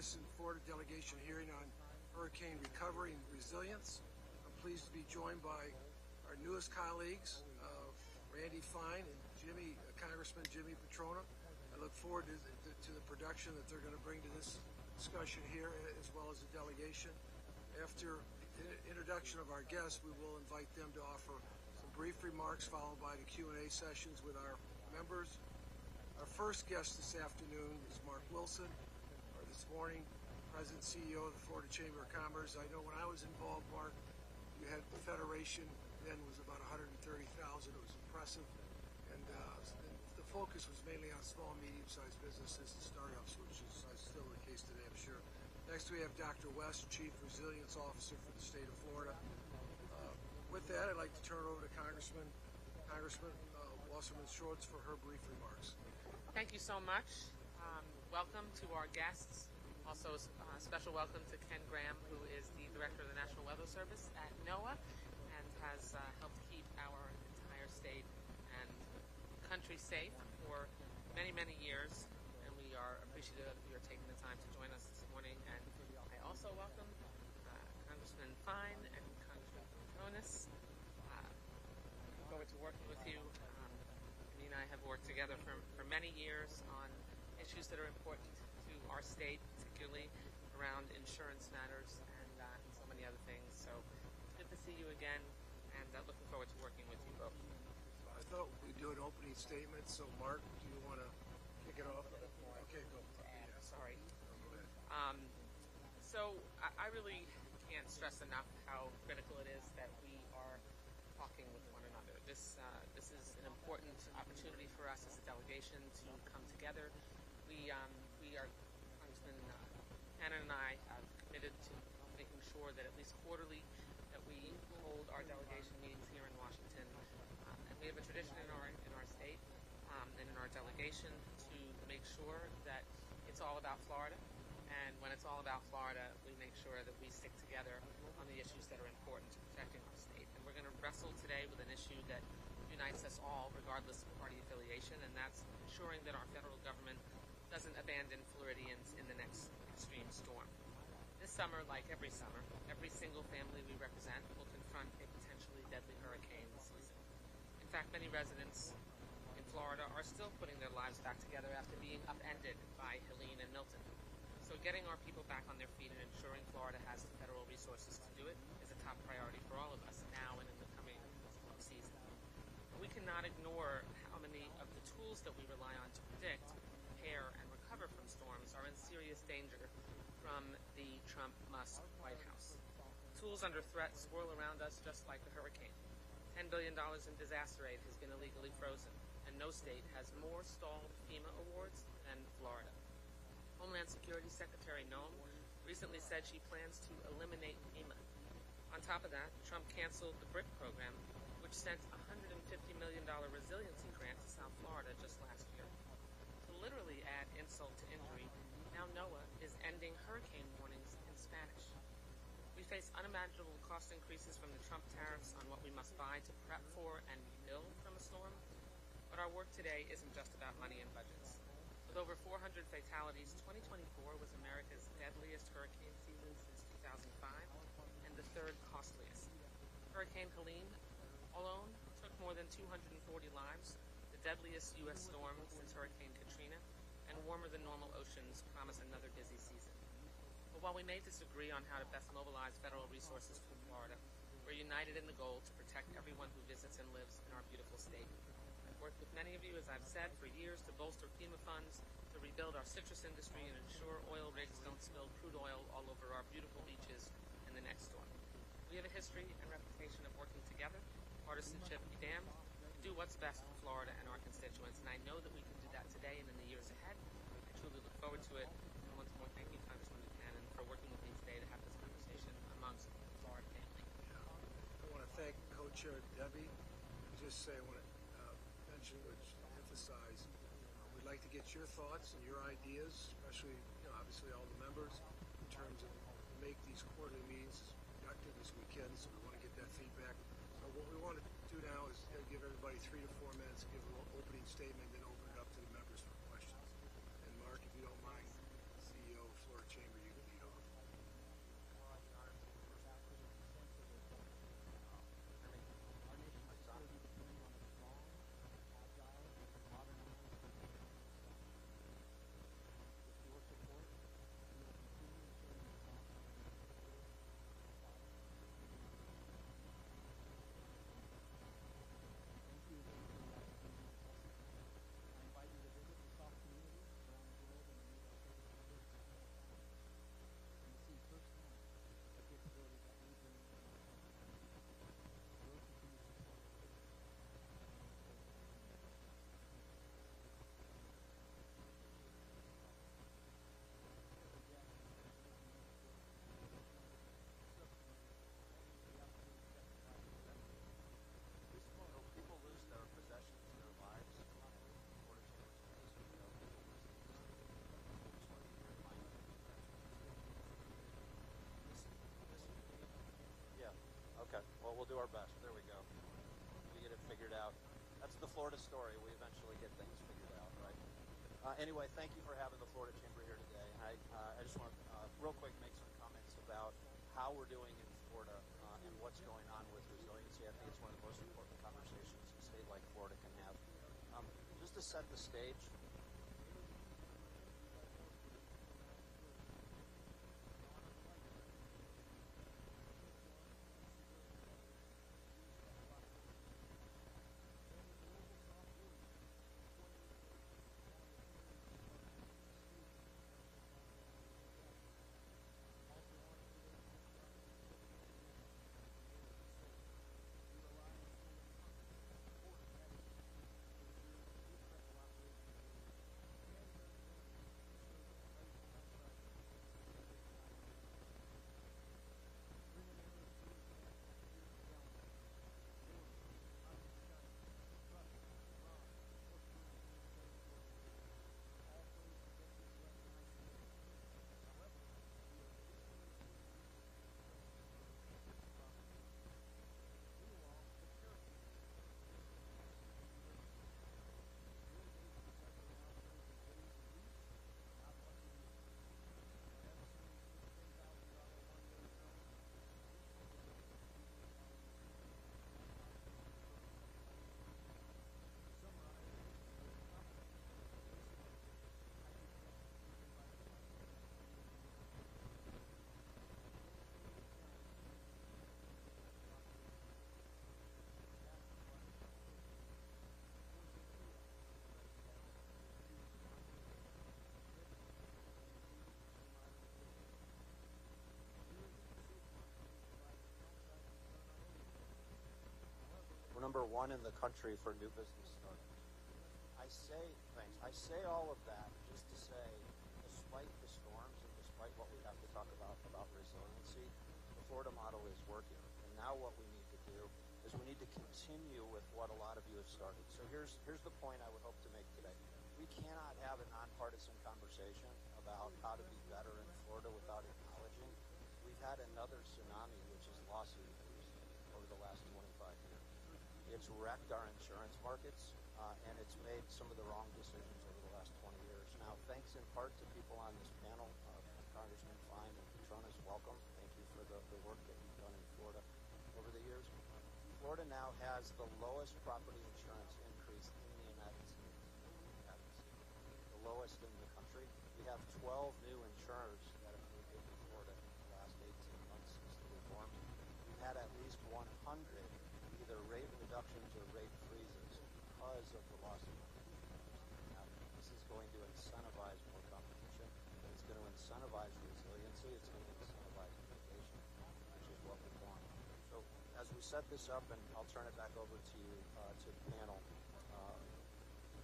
bipartisan Florida delegation hearing on hurricane recovery and resilience. I'm pleased to be joined by our newest colleagues, Randy Fine and Congressman Jimmy Petrona. I look forward to the production that they're going to bring to this discussion here, as well as the delegation. After the introduction of our guests, we will invite them to offer some brief remarks, followed by the Q&A sessions with our members. Our first guest this afternoon is Mark Wilson, or this morning, President and CEO of the Florida Chamber of Commerce. I know when I was involved, Mark, you had the Federation, then was about 130,000. It was impressive. And the focus was mainly on small, medium-sized businesses and startups, which is still the case today, I'm sure. Next, we have Dr. West, Chief Resilience Officer for the state of Florida. With that, I'd like to turn it over to Congressman Wasserman Schultz for her brief remarks. Thank you so much. Welcome to our guests. Also, a special welcome to Ken Graham, who is the Director of the National Weather Service at NOAA and has helped keep our entire state and country safe for many, many years. And we are appreciative that you're taking the time to join us this morning. And I also welcome Congressman Fine and Congressman Petronis. Looking forward to working with you. He and I have worked together for many years on issues that are important to our state, particularly around insurance matters and so many other things. So it's good to see you again, and looking forward to working with you both. I thought we'd do an opening statement. So, Mark, do you want to kick it off? Okay, go. Sorry. So I really can't stress enough how critical it is that we are talking with one another. This is an important opportunity for us as a delegation to come together. We are, Congressman Buchanan and I have committed to making sure that at least quarterly that we hold our delegation meetings here in Washington. And we have a tradition in our state and in our delegation to make sure that it's all about Florida. And when it's all about Florida, we make sure that we stick together on the issues that are important to protecting our state. And we're going to wrestle today with an issue that unites us all, regardless of party affiliation, and that's ensuring that our federal government doesn't abandon Floridians in the next extreme storm. This summer, like every summer, every single family we represent will confront a potentially deadly hurricane season. In fact, many residents in Florida are still putting their lives back together after being upended by Helene and Milton. So getting our people back on their feet and ensuring Florida has the federal resources to do it is a top priority for all of us now and in the coming storm season. We cannot ignore how many of the tools that we rely on to predict, prepare, and recover from storms are in serious danger from the Trump-Musk White House. Tools under threat swirl around us just like a hurricane. $10 billion in disaster aid has been illegally frozen, and no state has more stalled FEMA awards than Florida. Homeland Security Secretary Noem recently said she plans to eliminate FEMA. On top of that, Trump canceled the BRIC program, which sent a $150 million resiliency grant to South Florida just last year. To literally add insult to injury, now NOAA is ending hurricane warnings in Spanish. We face unimaginable cost increases from the Trump tariffs on what we must buy to prep for and rebuild from a storm. But our work today isn't just about money and budgets. With over 400 fatalities, 2024 was America's deadliest hurricane season since 2005 and the third costliest. Hurricane Helene alone took more than 240 lives, the deadliest U.S. storm since Hurricane Katrina, and warmer than normal oceans promise another busy season. But while we may disagree on how to best mobilize federal resources for Florida, we're united in the goal to protect everyone who visits and lives in our beautiful state. Worked with many of you, as I've said, for years to bolster FEMA funds, to rebuild our citrus industry and ensure oil rigs don't spill crude oil all over our beautiful beaches in the next storm. We have a history and reputation of working together, partisanship be damned, to do what's best for Florida and our constituents, and I know that we can do that today and in the years ahead. I truly look forward to it. And once more, thank you, Congressman Buchanan, for working with me today to have this conversation amongst the Florida family. I want to thank Co-Chair Debbie and just say I want to which emphasize we'd like to get your thoughts and your ideas, especially obviously all the members, in terms of make these quarterly meetings as productive as we can. So we want to get that feedback. So what we want to do now is give everybody 3 to 4 minutes, give a little opening statement, then open it up to the members for questions. And Mark, if you don't mind, CEO of Florida Chamber. our best. There we go. We get it figured out. That's the Florida story. We eventually get things figured out, right? Anyway, thank you for having the Florida Chamber here today. I just want to real quick make some comments about how we're doing in Florida and what's going on with resiliency. I think it's one of the most important conversations a state like Florida can have. Just to set the stage, we're number one in the country for new business startups. I say all of that just to say, despite the storms and despite what we have to talk about resiliency, the Florida model is working. And now what we need to do is we need to continue with what a lot of you have started. So here's the point I would hope to make today. We cannot have a nonpartisan conversation about how to be better in Florida without acknowledging we've had another tsunami, which is lawsuit abuse, over the last 25 years. It's wrecked our insurance markets, and it's made some of the wrong decisions over the last 20 years. Now, thanks in part to people on this panel, Congressman Fine and Petronas, welcome. Thank you for the work that you've done in Florida over the years. Florida now has the lowest property insurance increase in the United States. The lowest in the country. We have 12 new insurers that have moved into Florida in the last 18 months since the reform. We've had at least 100 either rate reductions or rate freezes because of the lawsuit. Now, this is going to incentivize more competition. It's going to incentivize resiliency. It's going to incentivize mitigation, which is what we want. So as we set this up, and I'll turn it back over to you, to the panel,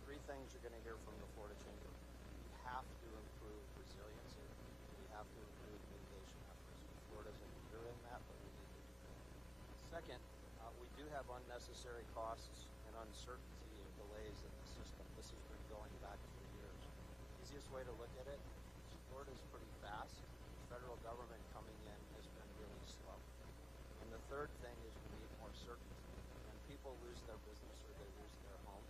three things you're going to hear from the Florida Chamber. We have to improve resiliency. We have to improve mitigation efforts. Florida's a leader in that, but we need to do that. Second, we do have unnecessary costs and uncertainty and delays in the system. This has been going back for years. Easiest way to look at it is Florida's pretty fast. The federal government coming in has been really slow. And the third thing is we need more certainty. When people lose their business or they lose their home,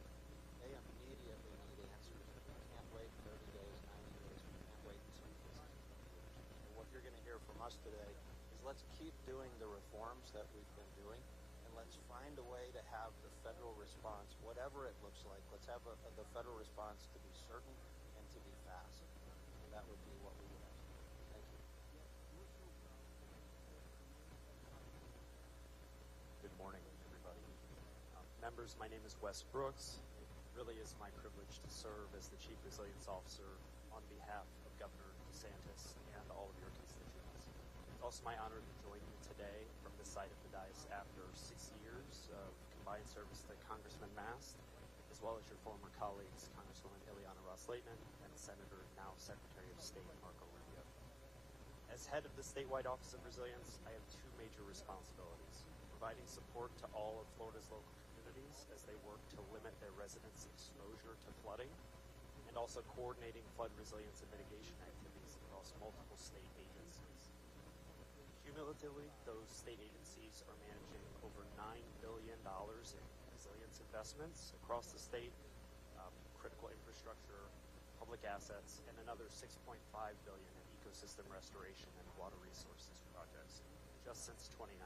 they immediately need answers. We can't wait 30 days, 90 days. We can't wait in some cases 20 years. And what you're going to hear from us today is let's keep doing the reforms that we've been doing. Let's find a way to have the federal response, whatever it looks like. Let's have the federal response to be certain and to be fast. And that would be what we would ask. Thank you. Good morning, everybody. Members, my name is Wes Brooks. It really is my privilege to serve as the Chief Resilience Officer on behalf of Governor DeSantis and all of your constituents. It's also my honor to join you today from the side of the dais after 6 years of combined service to Congressman Mast, as well as your former colleagues, Congresswoman Ileana Ross-Lehtman and Senator, now Secretary of State, Marco Rubio. As head of the statewide Office of Resilience, I have two major responsibilities: providing support to all of Florida's local communities as they work to limit their residents' exposure to flooding, and also coordinating flood resilience and mitigation activities across multiple state agencies. Cumulatively, those state agencies are managing over $9 billion in resilience investments across the state, critical infrastructure, public assets, and another $6.5 billion in ecosystem restoration and water resources projects just since 2019.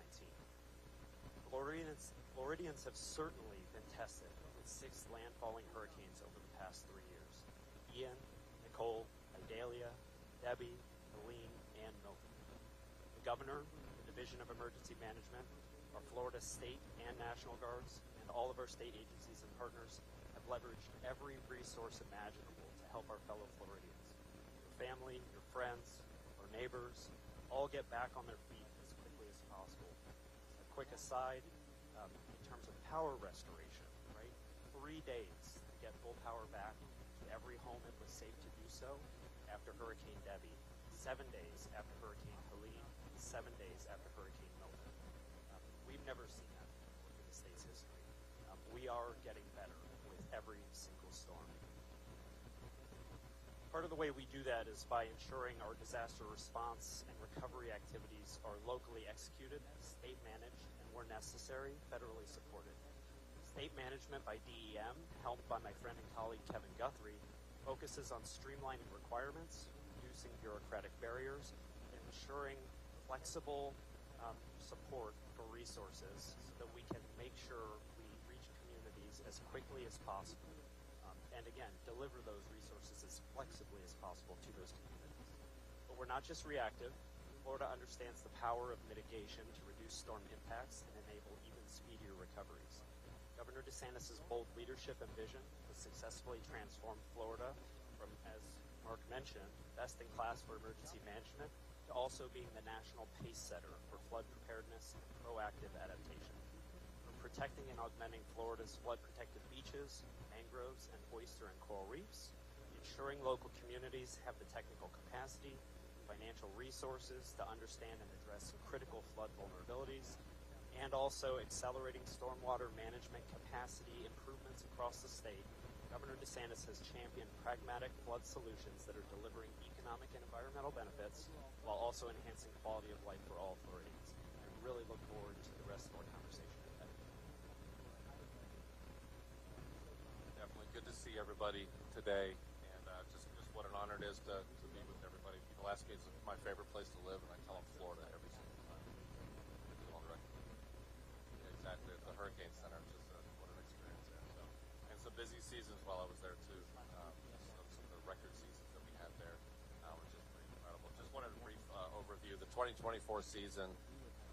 Floridians have certainly been tested with 6 landfalling hurricanes over the past 3 years: Ian, Nicole, Idalia, Debbie, Helene, and Milton. The governor, the Division of Emergency Management, our Florida state and national guards, and all of our state agencies and partners have leveraged every resource imaginable to help our fellow Floridians. Your family, your friends, our neighbors, all get back on their feet as quickly as possible. A quick aside, in terms of power restoration, right? 3 days to get full power back to every home it was safe to do so after Hurricane Debbie, 7 days after Hurricane Helene, 7 days after Hurricane Milton. We've never seen that before in the state's history. We are getting better with every single storm. Part of the way we do that is by ensuring our disaster response and recovery activities are locally executed, state managed, and where necessary, federally supported. State management by DEM, helmed by my friend and colleague Kevin Guthrie, focuses on streamlining requirements, reducing bureaucratic barriers, and ensuring flexible support for resources so that we can make sure we reach communities as quickly as possible. And again, deliver those resources as flexibly as possible to those communities. But we're not just reactive. Florida understands the power of mitigation to reduce storm impacts and enable even speedier recoveries. Governor DeSantis' bold leadership and vision has successfully transformed Florida from, as Mark mentioned, best in class for emergency management to also being the national pace setter for flood preparedness and proactive adaptation. From protecting and augmenting Florida's flood-protected beaches, mangroves, and oyster and coral reefs, ensuring local communities have the technical capacity and financial resources to understand and address critical flood vulnerabilities, and also accelerating stormwater management capacity improvements across the state, Governor DeSantis has championed pragmatic flood solutions that are delivering economic and environmental benefits while also enhancing quality of life for all Floridians. I really look forward to the rest of our conversation today. Definitely good to see everybody today, and just what an honor it is to be with everybody. People ask me, it's my favorite place to live, and I tell them Florida every single time. On the record. Yeah, exactly, at the Hurricane Center, just what an experience there. So, and some busy seasons while I was there too. Some of the record seasons that we had there, which is pretty incredible. Just wanted a brief overview. The 2024 season,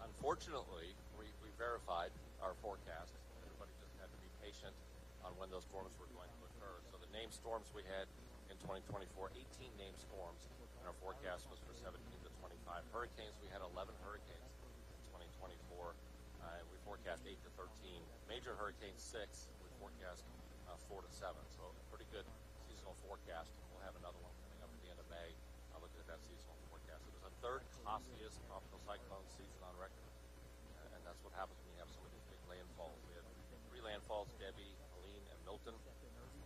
unfortunately, we verified our forecast. Everybody just had to be patient on when those storms were going to occur. So the named storms we had in 2024, 18 named storms, and our forecast was for 17 to 25 hurricanes. We had 11 hurricanes in 2024. We forecast 8 to 13 major hurricanes, 6. We forecast 4 to 7. So a pretty good seasonal forecast. We'll have another one coming up at the end of May. Looking at that seasonal forecast. It was the third costliest tropical cyclone season on record, and that's what happens when you have some of these big landfalls. We had 3 landfalls: Debbie, Helene, and Milton.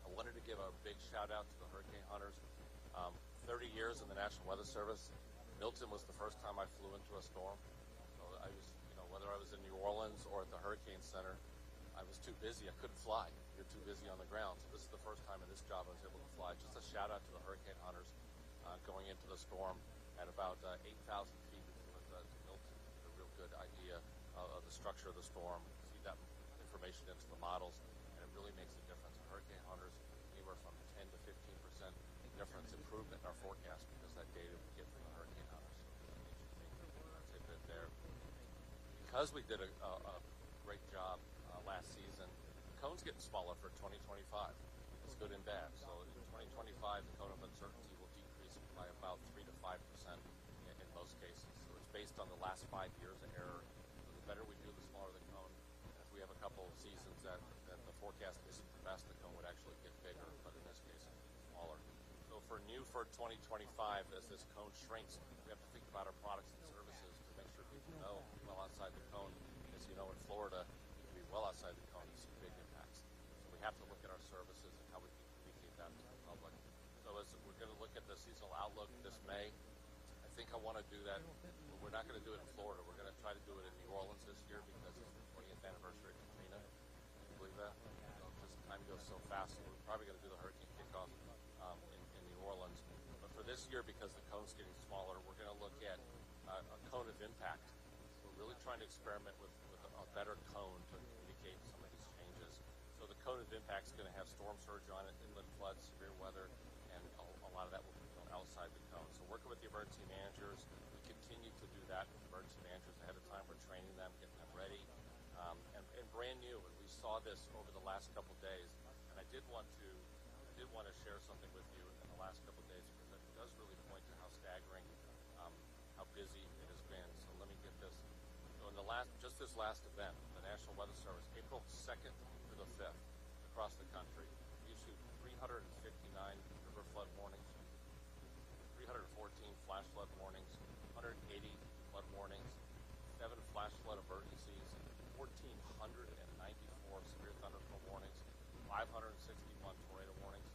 I wanted to give a big shout out to the hurricane hunters. 30 years in the National Weather Service. Milton was the first time I flew into a storm. So I was, whether I was in New Orleans or at the Hurricane Center, I was too busy. I couldn't fly. You're too busy on the ground. So this is the first time in this job I was able to fly. Just a shout out to the hurricane hunters going into the storm at about 8,000 feet to Milton. A real good idea of the structure of the storm. See that information into the models, and it really makes a difference. Hurricane hunters, anywhere from 10 to 15% difference improvement in our forecast because that data we get from the hurricane hunters. So that's a bit there. Because we did a great job last season, the cone's getting smaller for 2025. It's good and bad. So in 2025, the cone of uncertainty will decrease by about 3 to 5% in most cases. So it's based on the last 5 years of error. So the better we do, the smaller the cone. And if we have a couple of seasons that the forecast isn't the best, the cone would actually get bigger, but in this case, it's smaller. So for 2025, as this cone shrinks, we have to think about our products and services to make sure people know well outside the cone. As you know, in Florida, you can be well outside the cone and see big impacts. So we have to look at our services and how we can communicate that to the public. So as we're going to look at the seasonal outlook this May, I think I want to do that. We're not going to do it in Florida. We're going to try to do it in New Orleans this year because it's the 20th anniversary of Katrina. Can you believe that? Just time goes so fast. So we're probably going to do the hurricane kickoff in New Orleans. But for this year, because the cone's getting smaller, we're going to look at a cone of impact. We're really trying to experiment with a better cone to indicate some of these changes. So the cone of impact is going to have storm surge on it, inland floods, severe weather, and a lot of that will be outside the cone. So working with the emergency managers, we continue to do that with emergency managers ahead of time. We're training them, getting them ready, and brand new. And we saw this over the last couple of days. And I did want to share something with you in the last couple of days because it does really point to how staggering, how busy it has been. So let me get this. So in this last event, the National Weather Service, April 2nd through the 5th, across the country, we issued 359 river flood warnings, 314 flash flood warnings, 180 flood warnings, 7 flash flood emergencies, 1,494 severe thunderstorm warnings, 561 tornado warnings.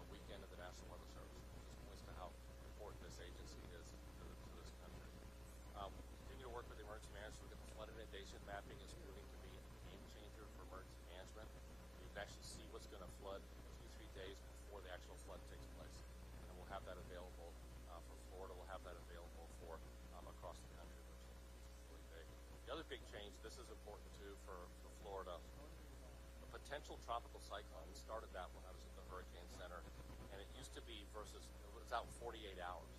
A weekend of the National Weather Service. Just points to how important this agency is to this country. We continue to work with the emergency managers. The flood inundation mapping is proving to be a game changer for emergency management. You can actually see what's going to flood 2-3 days before the actual flood takes place. And we'll have that available for Florida. We'll have that available for across the country, which is really big. The other big change, this is important too for Florida, a potential tropical cyclone. We started that when I was at the Hurricane Center, and it used to be versus, it was out 48 hours.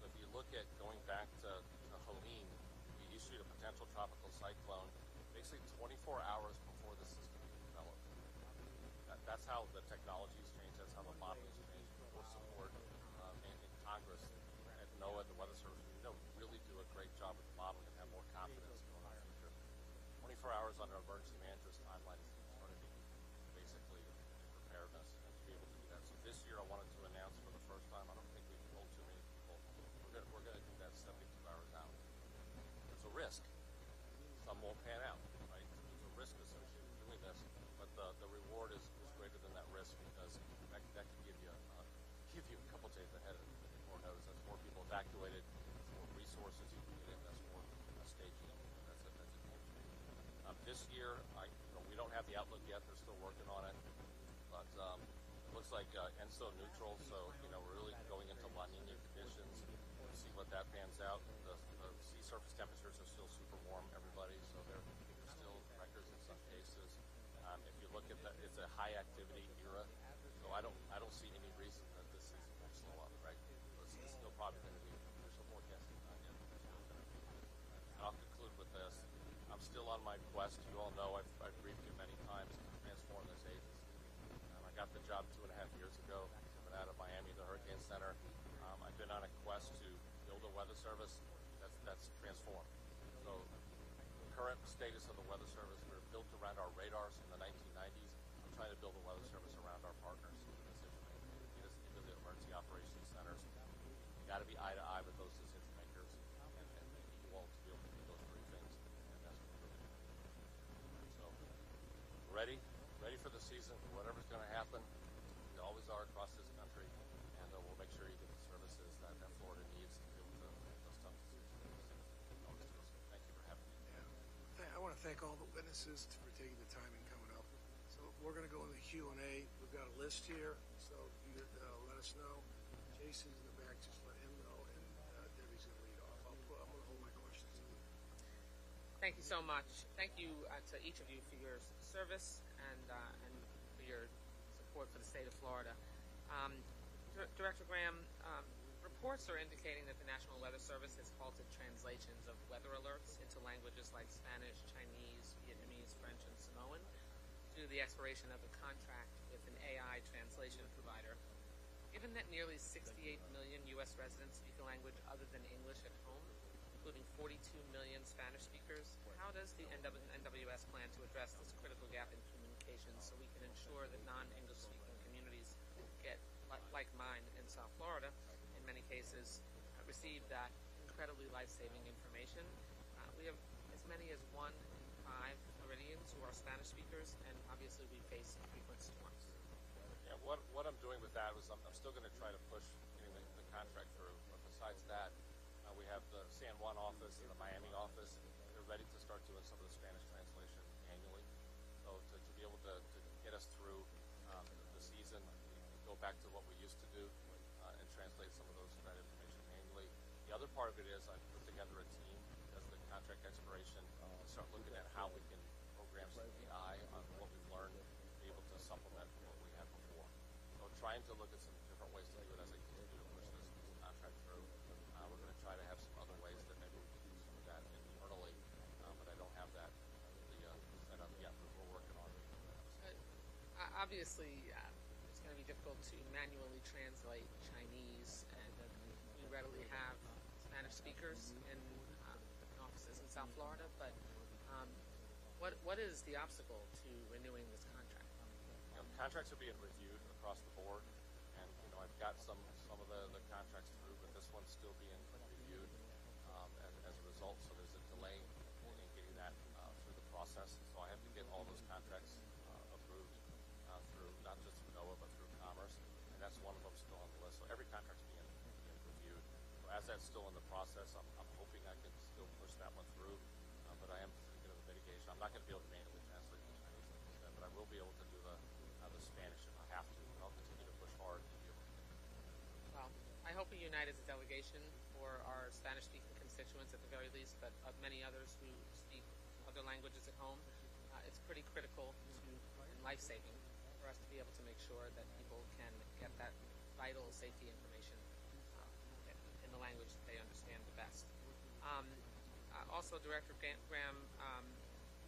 So if you look at going back to Helene, we issued a potential tropical cyclone basically 24 hours before the system developed. That's how the technology has changed. That's how the modeling has changed. More support in Congress at NOAA, the Weather Service, really do a great job with the modeling and have more confidence going on in the future. 24 hours on an emergency manager's timeline is going to be basically preparedness and to be able to do that. So this year I wanted to announce for the first time, I don't think we've told too many people, we're going to do that 72 hours out. It's a risk. Some won't pan out, right? There's a risk associated with doing this, but the reward is greater than that risk because that can give you a couple days ahead of more notice. That's more people evacuated, that's more resources you can get in, that's more staging. That's a game changer. This year, we don't have the outlook yet. They're still working on it, but it looks like ENSO neutral. So we're really going into La Nina conditions. We'll see what that pans out. The sea surface temperatures are still super warm, everybody. So they're still records in some cases. If you look at that, it's a high activity era. So I don't see any reason that this season will slow up, right? So it's still probably going to be official forecasting not yet. And I'll conclude with this. I'm still on my quest. You all know I've briefed you many times to transform this agency. I got the job 2.5 years ago, coming out of Miami, the Hurricane Center. I've been on a quest to build a weather service that's transformed. So the current status of the weather service, we were built around our radars in the 1990s. I'm trying to build a weather service around our partners in decision making. Get us into the emergency operations centers. You got to be eye to eye with those decision makers, and you all to be able to do those three things. And that's what we're doing. So ready for the season. Whatever's going to happen, we always are across this country, and we'll make sure you get the services that Florida needs to be able to make those tough decisions. Thank you for having me. Yeah. I want to thank all the witnesses for taking the time and coming up. So we're going to go in the Q&A. We've got a list here, so you let us know. Jason's in the back, just let him know, and Debbie's going to lead off. I'm going to hold my questions to you. Thank you so much. Thank you to each of you for your service and for your support for the state of Florida. Director Graham, reports are indicating that the National Weather Service has halted translations of weather alerts into languages like Spanish, Chinese, Vietnamese, French, and Samoan due to the expiration of a contract with an AI translation provider. Given that nearly 68 million U.S. residents speak a language other than English at home, including 42 million Spanish speakers, how does the NWS plan to address this critical gap in communications so we can ensure that non-English speaking communities get, like mine in South Florida, in many cases, receive that incredibly life-saving information? We have as many as 1 in 5 Floridians who are Spanish speakers, and obviously we face frequent storms. Yeah, what I'm doing with that is I'm still going to try to push the the San Juan office and the Miami office, they're ready to start doing some of the Spanish translation annually. So to be able to get us through the season, we go back to what we used to do and translate some of that information annually. The other part of it is I put together a team as the contract expiration, start looking at how we can program some AI on what we've learned, be able to supplement what we had before. So trying to look at some different ways to do it as I continue to push this contract through. We're going to try to have some other ways that maybe we can do some of that internally, but I don't have that set up yet, but we're working on it. Obviously, it's going to be difficult to manually translate Chinese, and we readily have Spanish speakers in offices in South Florida, but what is the obstacle to renewing this contract? Contracts are being reviewed across the board, and I've got some of the contracts through, but this one's still being reviewed as a result. So there's a delay in getting that through the process. So I have to get all those contracts approved through not just NOAA but through Commerce, and that's one of them still on the list. So every contract's being reviewed. So as that's still in the process, I'm hoping I can still push that one through, but I am thinking of the mitigation. I'm not going to be able to manually translate the Chinese, like you said, but I will be able to do the Spanish if I have to, and I'll continue to push hard to be able to get that. Well, I hope we unite as a delegation for our Spanish-speaking constituents at the very least, but of many others who speak other languages at home. It's pretty critical and life-saving for us to be able to make sure that people can get that vital safety information in the language that they understand the best. Also, Director Graham,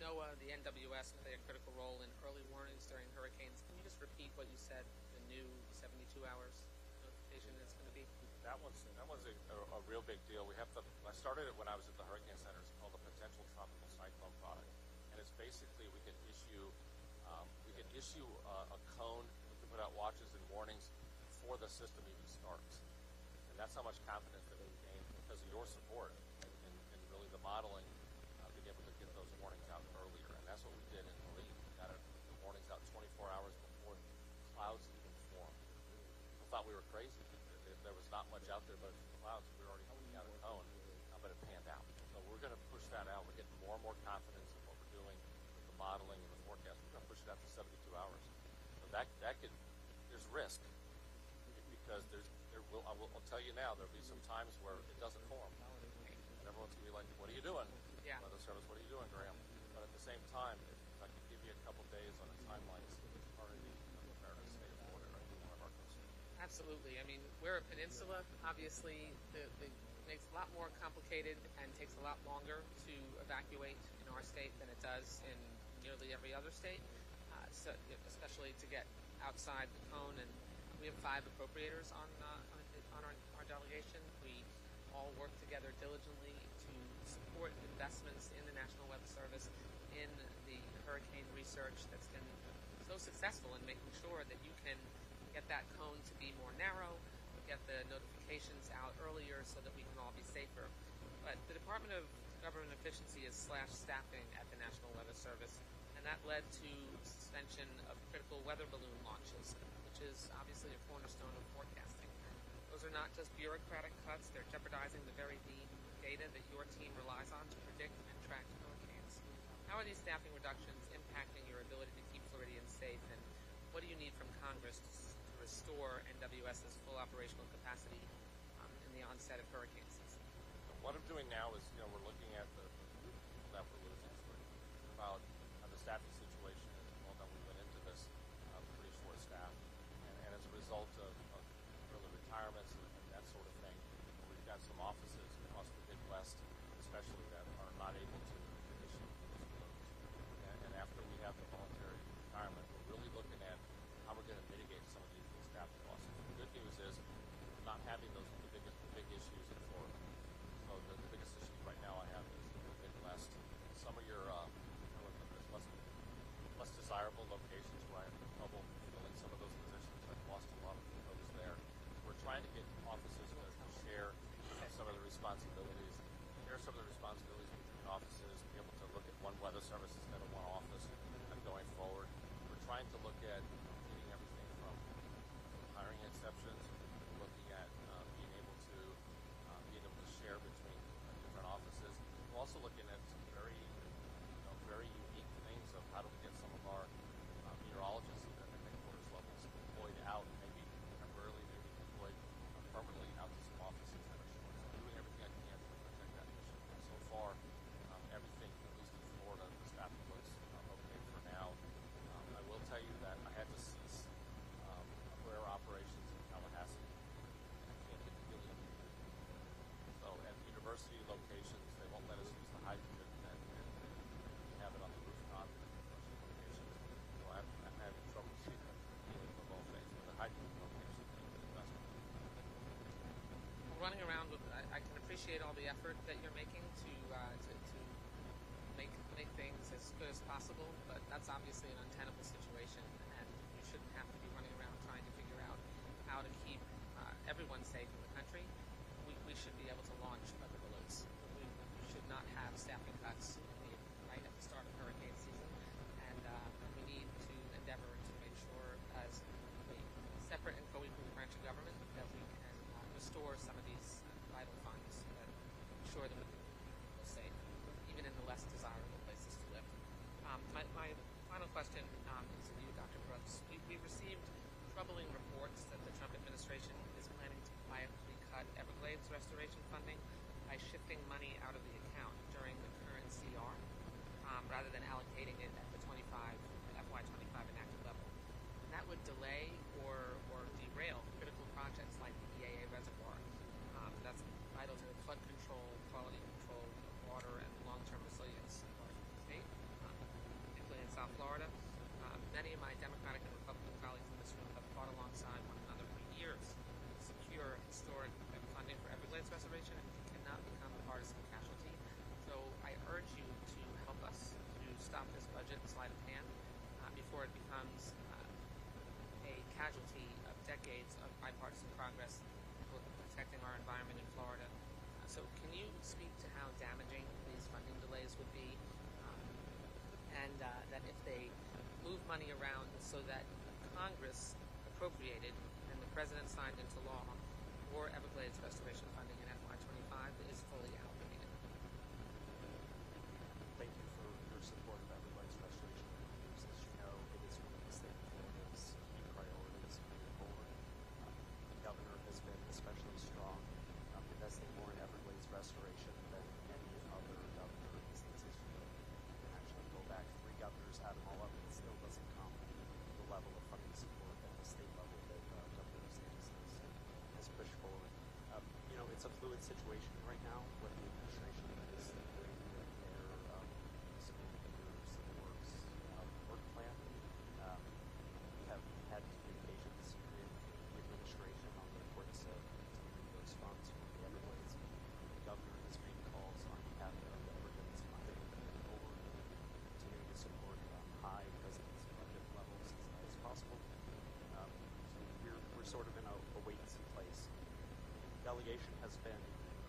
NOAA, the NWS, play a critical role in early warnings during hurricanes. Can you just repeat what you said the new 72 hours notification is going to be? That one's a real big deal. I started it when I was at the Hurricane Center. It's called the Potential Tropical Cyclone Product, and it's basically we can issue a cone. We can put out watches and warnings before the system even starts, and that's how much confidence that we gained because of your support and really the modeling, being able to get those warnings out earlier, and that's what we did in Helene. We got the warnings out 24 hours before clouds even formed. People thought we were crazy. There was not much out there but clouds. We were already putting out a cone, but it panned out. So we're going to push that out. We're getting more and more confidence in what we're doing with the modeling and the forecast. We're going to push it out to 72 hours. So there's risk because I'll tell you now, there'll be some times where it doesn't form. And everyone's going to be like, what are you doing? Yeah. Weather Service, what are you doing, Graham? But at the same time, if I could give you a couple days on a timeline, it's part of the preparedness state of Florida, right? One of our concerns. Absolutely. I mean, we're a peninsula. Obviously, it makes it a lot more complicated and takes a lot longer to evacuate in our state than it does in nearly every other state, so especially to get outside the cone. And we have 5 appropriators on our delegation. We all work together diligently to support investments in the National Weather Service, in the hurricane research that's been so successful in making sure that you can get that cone to be more narrow, get the notifications out earlier so that we can all be safer. But the Department of Government Efficiency is slashed staffing at the National Weather Service, and that led to suspension of critical weather balloon launches, which is obviously a cornerstone of forecasting. Those are not just bureaucratic cuts, they're jeopardizing the very data that your team relies on to predict and track hurricanes. How are these staffing reductions impacting your ability to keep Floridians safe, and what do you need from Congress to restore NWS's full operational capacity in the onset of hurricane season? What I'm doing now is, we're looking at the people that we're losing. So we're thinking about the staffing situation. Well, then we went into this pretty short staff, and as a result of early retirements and that sort of thing, we've got some offices across the Midwest, especially that are not able to issue those loans. And after we have the voluntary retirement, we're really looking at how we're going to mitigate some of these staffing losses. The good news is we're not having the big issues in Florida. So the biggest issues right now I have is in the Midwest. Some of your less desirable locations where I have trouble filling some of those positions. I've lost a lot of folks there. We're trying to get offices to share some of the responsibilities, between offices, be able to look at one weather service instead of one office going forward. We're trying to look at getting everything from hiring exceptions, looking at being able to share between running around with. I can appreciate all the effort that you're making to make things as good as possible, but that's obviously an untenable situation, and you shouldn't have to be running around trying to figure out how to keep everyone safe in the country. We should be able to launch weather balloons. We should not have staffing cuts right at the start of hurricane season, and we need to endeavor to make sure, as a separate and co-equal branch of government, that we can restore some of these vital funds that ensure that we can keep people safe, even in the less desirable places to live. My final question is to you, Dr. Brooks. We received troubling reports that the Trump administration is planning to quietly cut Everglades restoration funding by shifting money out of the account during the current CR, rather than allocating it at the FY25 enacted level. And that would delay or derail critical projects like the EAA reservoir. That's vital to the flood control, quality control of water, and long-term resilience of our state, particularly in South Florida. Many of my Democratic and Republican colleagues in this room have fought alongside one another for years to secure historic funding for Everglades restoration, and it cannot become a partisan casualty. So I urge you to help us to stop this budget sleight of hand before it becomes a casualty of decades of bipartisan progress for protecting our environment in Florida. So can you speak to how damaging these funding delays would be, and that if they move money around so that Congress appropriated and the President signed into law for Everglades restoration funding in FY25 is fully allocated? Thank you for your support of Everglades restoration. As you know, it is one of the state of Florida's key priorities moving forward. The governor has been especially strong, investing more in Everglades restoration than any other governor in this history. You can actually go back 3 governors, add them all up, and it still doesn't come to the level of funding support at the state level that Governor DeSantis has pushed forward. It's a fluid situation right now where the administration is doing their civil works work plan. We have had communications with the administration on the importance of continuing those funds from the Everglades. The governor has made calls on behalf of the Everglades funding moving forward, continuing to support high presidency budget levels as high as possible. So we're sort of in a wait-and-see place. Delegation has been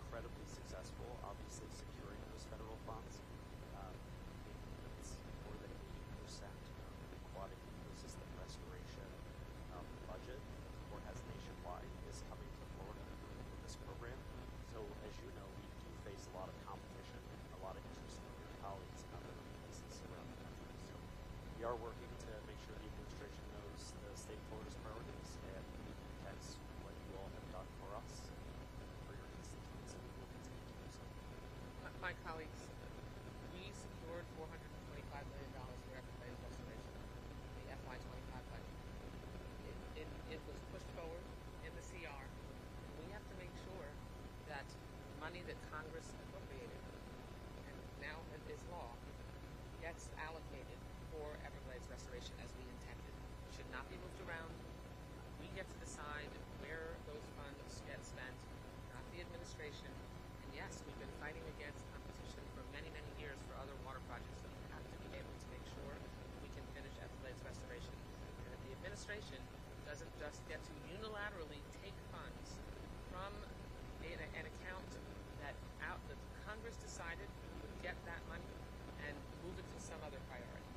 incredibly successful, obviously securing those federal funds. It's more than 80% of the aquatic ecosystem restoration budget the Corps has nationwide is coming to Florida with this program. So as you know, we do face a lot of competition, a lot of interest from your colleagues in other places around the country. So we are working to make sure the administration knows the state of Florida's priorities and protects what you all have done for us. My colleagues, we secured $425 million for Everglades restoration in the FY25 budget. It was pushed forward in the CR, and we have to make sure that money that Congress appropriated and now is law gets allocated for Everglades restoration as we intended. It should not be moved around. We get to decide where those funds get spent, not the administration. And yes, we've been fighting against competition for many, many years for other water projects, so we have to be able to make sure we can finish Everglades restoration. And that the administration doesn't just get to unilaterally take funds from an account that Congress decided would get that money and move it to some other priority.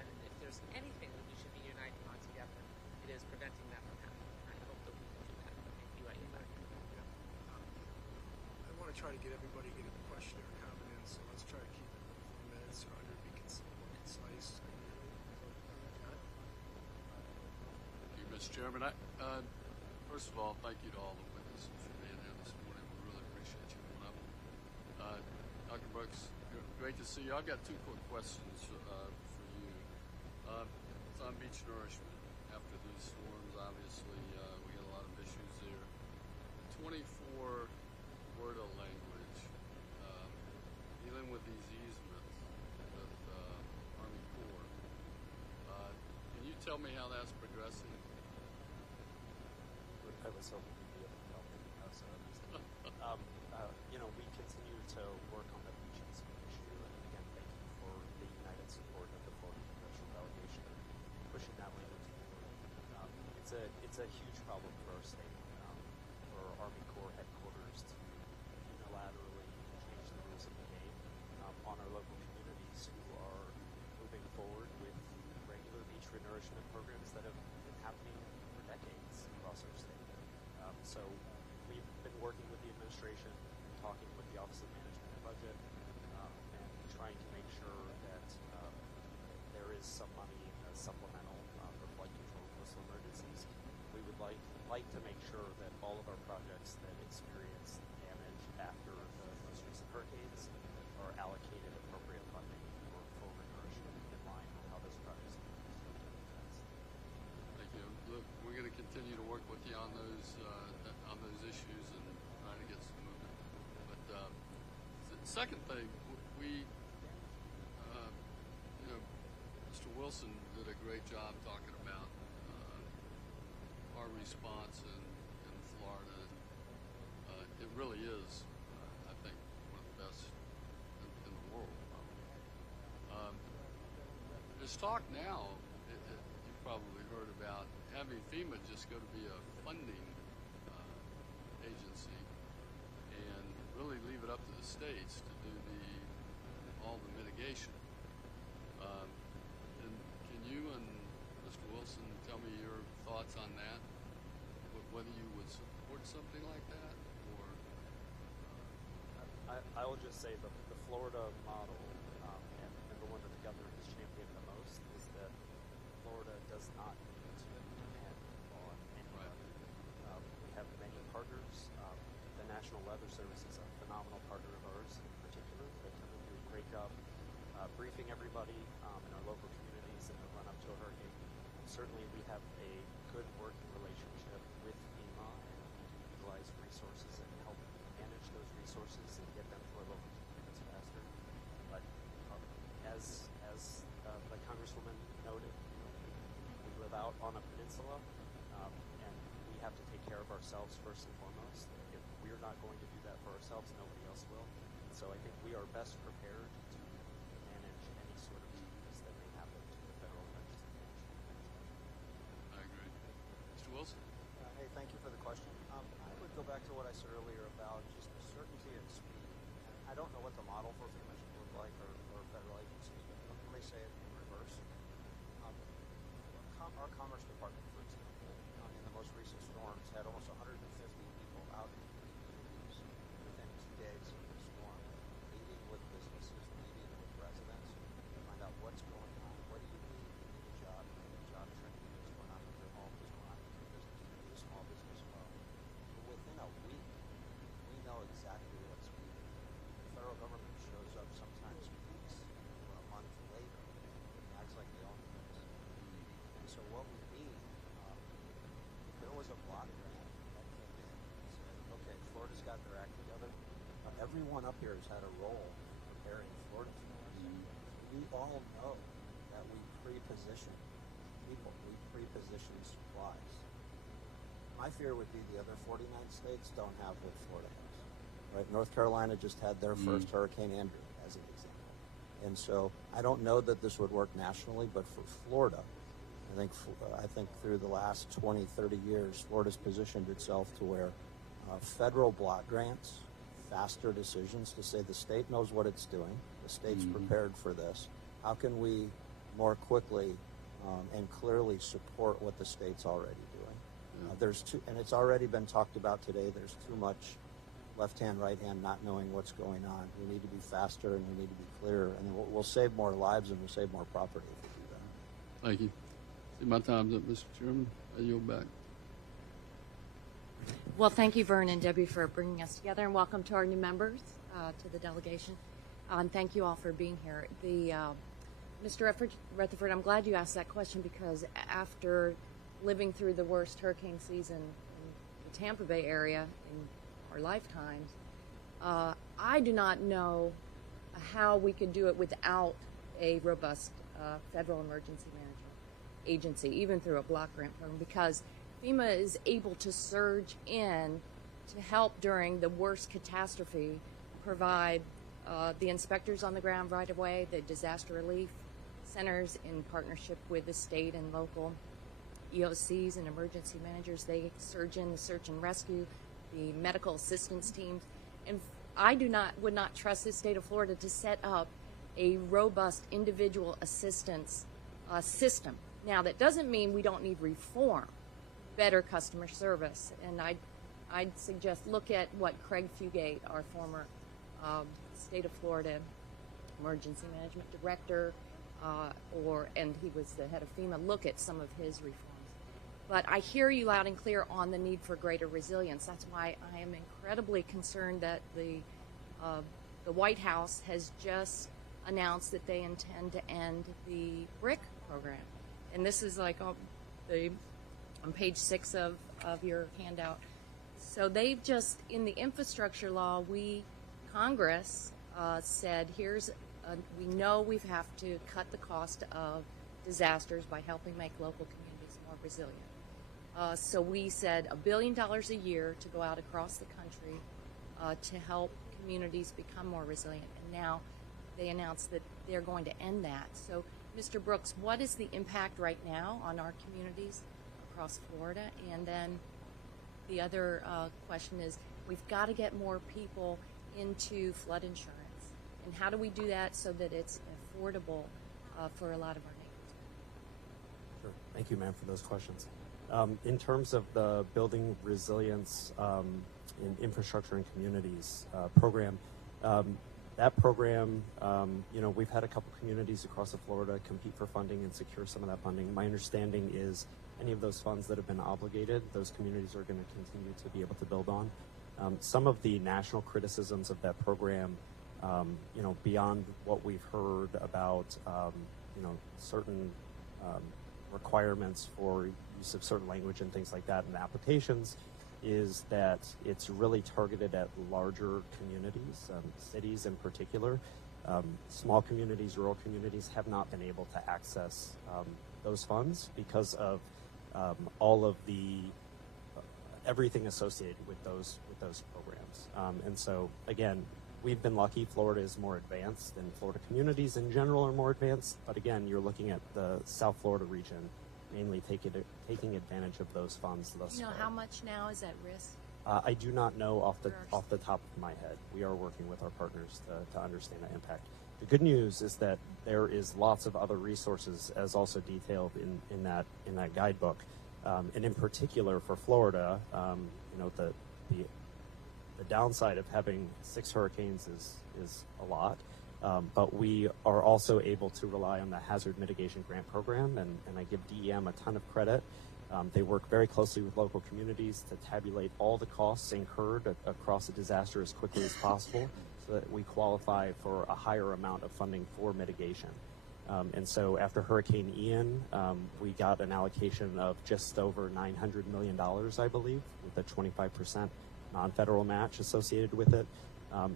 And if there's anything that we should be uniting on together, it is preventing that from happening. I hope that we can do that. Thank you. I yield back. I want to try to get everybody to get a question or comment in, so let's try to keep it 4 minutes or under to be more concise. Thank you, Mr. Chairman. First of all, thank you to all the witnesses for being here this morning. We really appreciate you coming up. Dr. Brooks, great to see you. I've got 2 quick questions for you. It's on beach nourishment. After these storms, obviously, we had a lot of issues there. 24 word of language dealing with these easements with Army Corps. Can you tell me how that's progressing? I was hoping you'd be able to help me. it's a huge problem for our state, for Army Corps headquarters to unilaterally change the rules of the game on our local communities who are moving forward with regular beach renourishment programs that have been happening for decades across our state. So we've been working with the administration, talking with the Office of Management and Budget, and trying to make sure that there is some money as supplemental for flood control and coastal emergencies. We would like to make sure that all of our projects that experienced damage after the most recent hurricanes are allocated appropriate funding for full renourishment in line with how those projects are being. Thank you. Look, we're going to continue to work with you on those issues and trying to get some movement. But the second thing, we, Mr. Wilson did a great job talking about our response in Florida. It really is, I think, one of the best in the world. There's talk now, you've probably heard about having FEMA just go to be a funding agency and really leave it up to the states to do all the mitigation. And can you and Mr. Wilson tell me your thoughts on that? Whether you would support something like that, or I will just say the Florida model, and the one that the governor has championed the most, is that Florida does not need to depend on anybody. We have many partners. The National Weather Service is a phenomenal partner of ours in particular. They come and do a great job briefing everybody in our local communities in the run-up to a hurricane. Certainly we have a good working relationship with FEMA, and we can utilize resources and help manage those resources and get them to our local communities faster. But as the Congresswoman noted, we live out on a peninsula, and we have to take care of ourselves first and foremost. If we're not going to do that for ourselves, nobody else will. And so I think we are best prepared to manage any sort of changes that may happen to the federal emergency management. I agree. Mr. Wilson? Hey, thank you for the question. I would go back to what I said earlier about just the certainty and speed. I don't know what the model for FEMA should look like or federal agencies, but let me say it in reverse. Our Commerce Department, for example, in the most recent storms, had almost 150 people out in communities within 2 days of the storm, meeting with businesses, meeting with residents to find out what's going on. What do you need? You need a job. You need a job training. What's going on with your home? What's going on with your business? You need a small business loan. But within a week, we know exactly what's needed. The federal government shows up sometimes weeks or a month later and acts like they own things. And so what we need, there was a block grant that came in and said, okay, Florida's got their act together. Everyone up here has had a role preparing Florida for this. We all know that we pre-position people, we pre-position supplies. My fear would be the other 49 states don't have what Florida has. Right? North Carolina just had their first Hurricane Andrew, as an example. And so I don't know that this would work nationally, but for Florida, I think through the last 20, 30 years, Florida's positioned itself to where federal block grants, faster decisions to say the state knows what it's doing, the state's prepared for this. How can we more quickly and clearly support what the state's already doing? And it's already been talked about today. There's too much left hand, right hand, not knowing what's going on. We need to be faster and we need to be clearer, and we'll save more lives and we'll save more property if we do that. Thank you. See, my time's up, Mr. Chairman. I yield back. Well, thank you, Vern and Debbie, for bringing us together, and welcome to our new members to the delegation. And thank you all for being here. Mr. Rutherford, I'm glad you asked that question, because after living through the worst hurricane season in the Tampa Bay area in our lifetimes, I do not know how we could do it without a robust federal emergency management agency, even through a block grant program, because FEMA is able to surge in to help during the worst catastrophe, provide the inspectors on the ground right away, the disaster relief centers in partnership with the state and local EOCs and emergency managers. They surge in the search and rescue, the medical assistance teams. And I would not trust the state of Florida to set up a robust individual assistance system. Now, that doesn't mean we don't need reform, better customer service. And I'd suggest look at what Craig Fugate, our former state of Florida emergency management director, and he was the head of FEMA, look at some of his reforms. But I hear you loud and clear on the need for greater resilience. That's why I am incredibly concerned that the White House has just announced that they intend to end the BRIC program. And this is like on page 6 of your handout. So they've just, in the infrastructure law, Congress said, we know we have to cut the cost of disasters by helping make local communities more resilient. So we said $1 billion a year to go out across the country to help communities become more resilient. And now they announced that they're going to end that. So, Mr. Brooks, what is the impact right now on our communities across Florida? And then the other question is, we've got to get more people into flood insurance. And how do we do that so that it's affordable for a lot of our neighbors? Sure. Thank you, ma'am, for those questions. In terms of the Building Resilience in Infrastructure and Communities program, that program, we've had a couple communities across the Florida compete for funding and secure some of that funding. My understanding is any of those funds that have been obligated, those communities are going to continue to be able to build on. Some of the national criticisms of that program, beyond what we've heard about, certain requirements for use of certain language and things like that in the applications, is that it's really targeted at larger communities, cities in particular. Small communities, rural communities have not been able to access those funds because of all of the everything associated with those programs. And so, again, we've been lucky. Florida is more advanced, and Florida communities in general are more advanced. But again, you're looking at the South Florida region mainly taking advantage of those funds thus far. How much now is at risk? I do not know off the top of my head. We are working with our partners to understand that impact. The good news is that there is lots of other resources, as also detailed in that guidebook, and in particular for Florida, the downside of having 6 hurricanes is a lot. But we are also able to rely on the Hazard Mitigation Grant Program, and I give DEM a ton of credit. They work very closely with local communities to tabulate all the costs incurred across a disaster as quickly as possible so that we qualify for a higher amount of funding for mitigation. And so after Hurricane Ian, we got an allocation of just over $900 million, I believe, with a 25% non-federal match associated with it.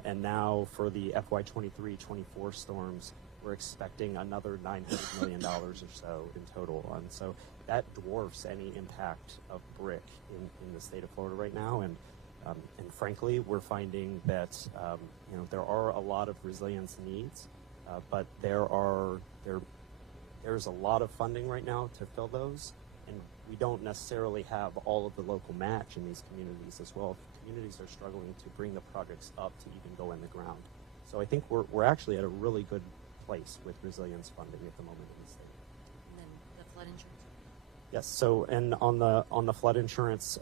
And now for the FY23-24 storms, we're expecting another $900 million or so in total. And so that dwarfs any impact of BRIC in the state of Florida right now. And frankly, we're finding that there are a lot of resilience needs, but there's a lot of funding right now to fill those, and we don't necessarily have all of the local match in these communities as well. Communities are struggling to bring the projects up to even go in the ground. So I think we're actually at a really good place with resilience funding at the moment in the state. And then the flood insurance. Yes. So, and on the flood insurance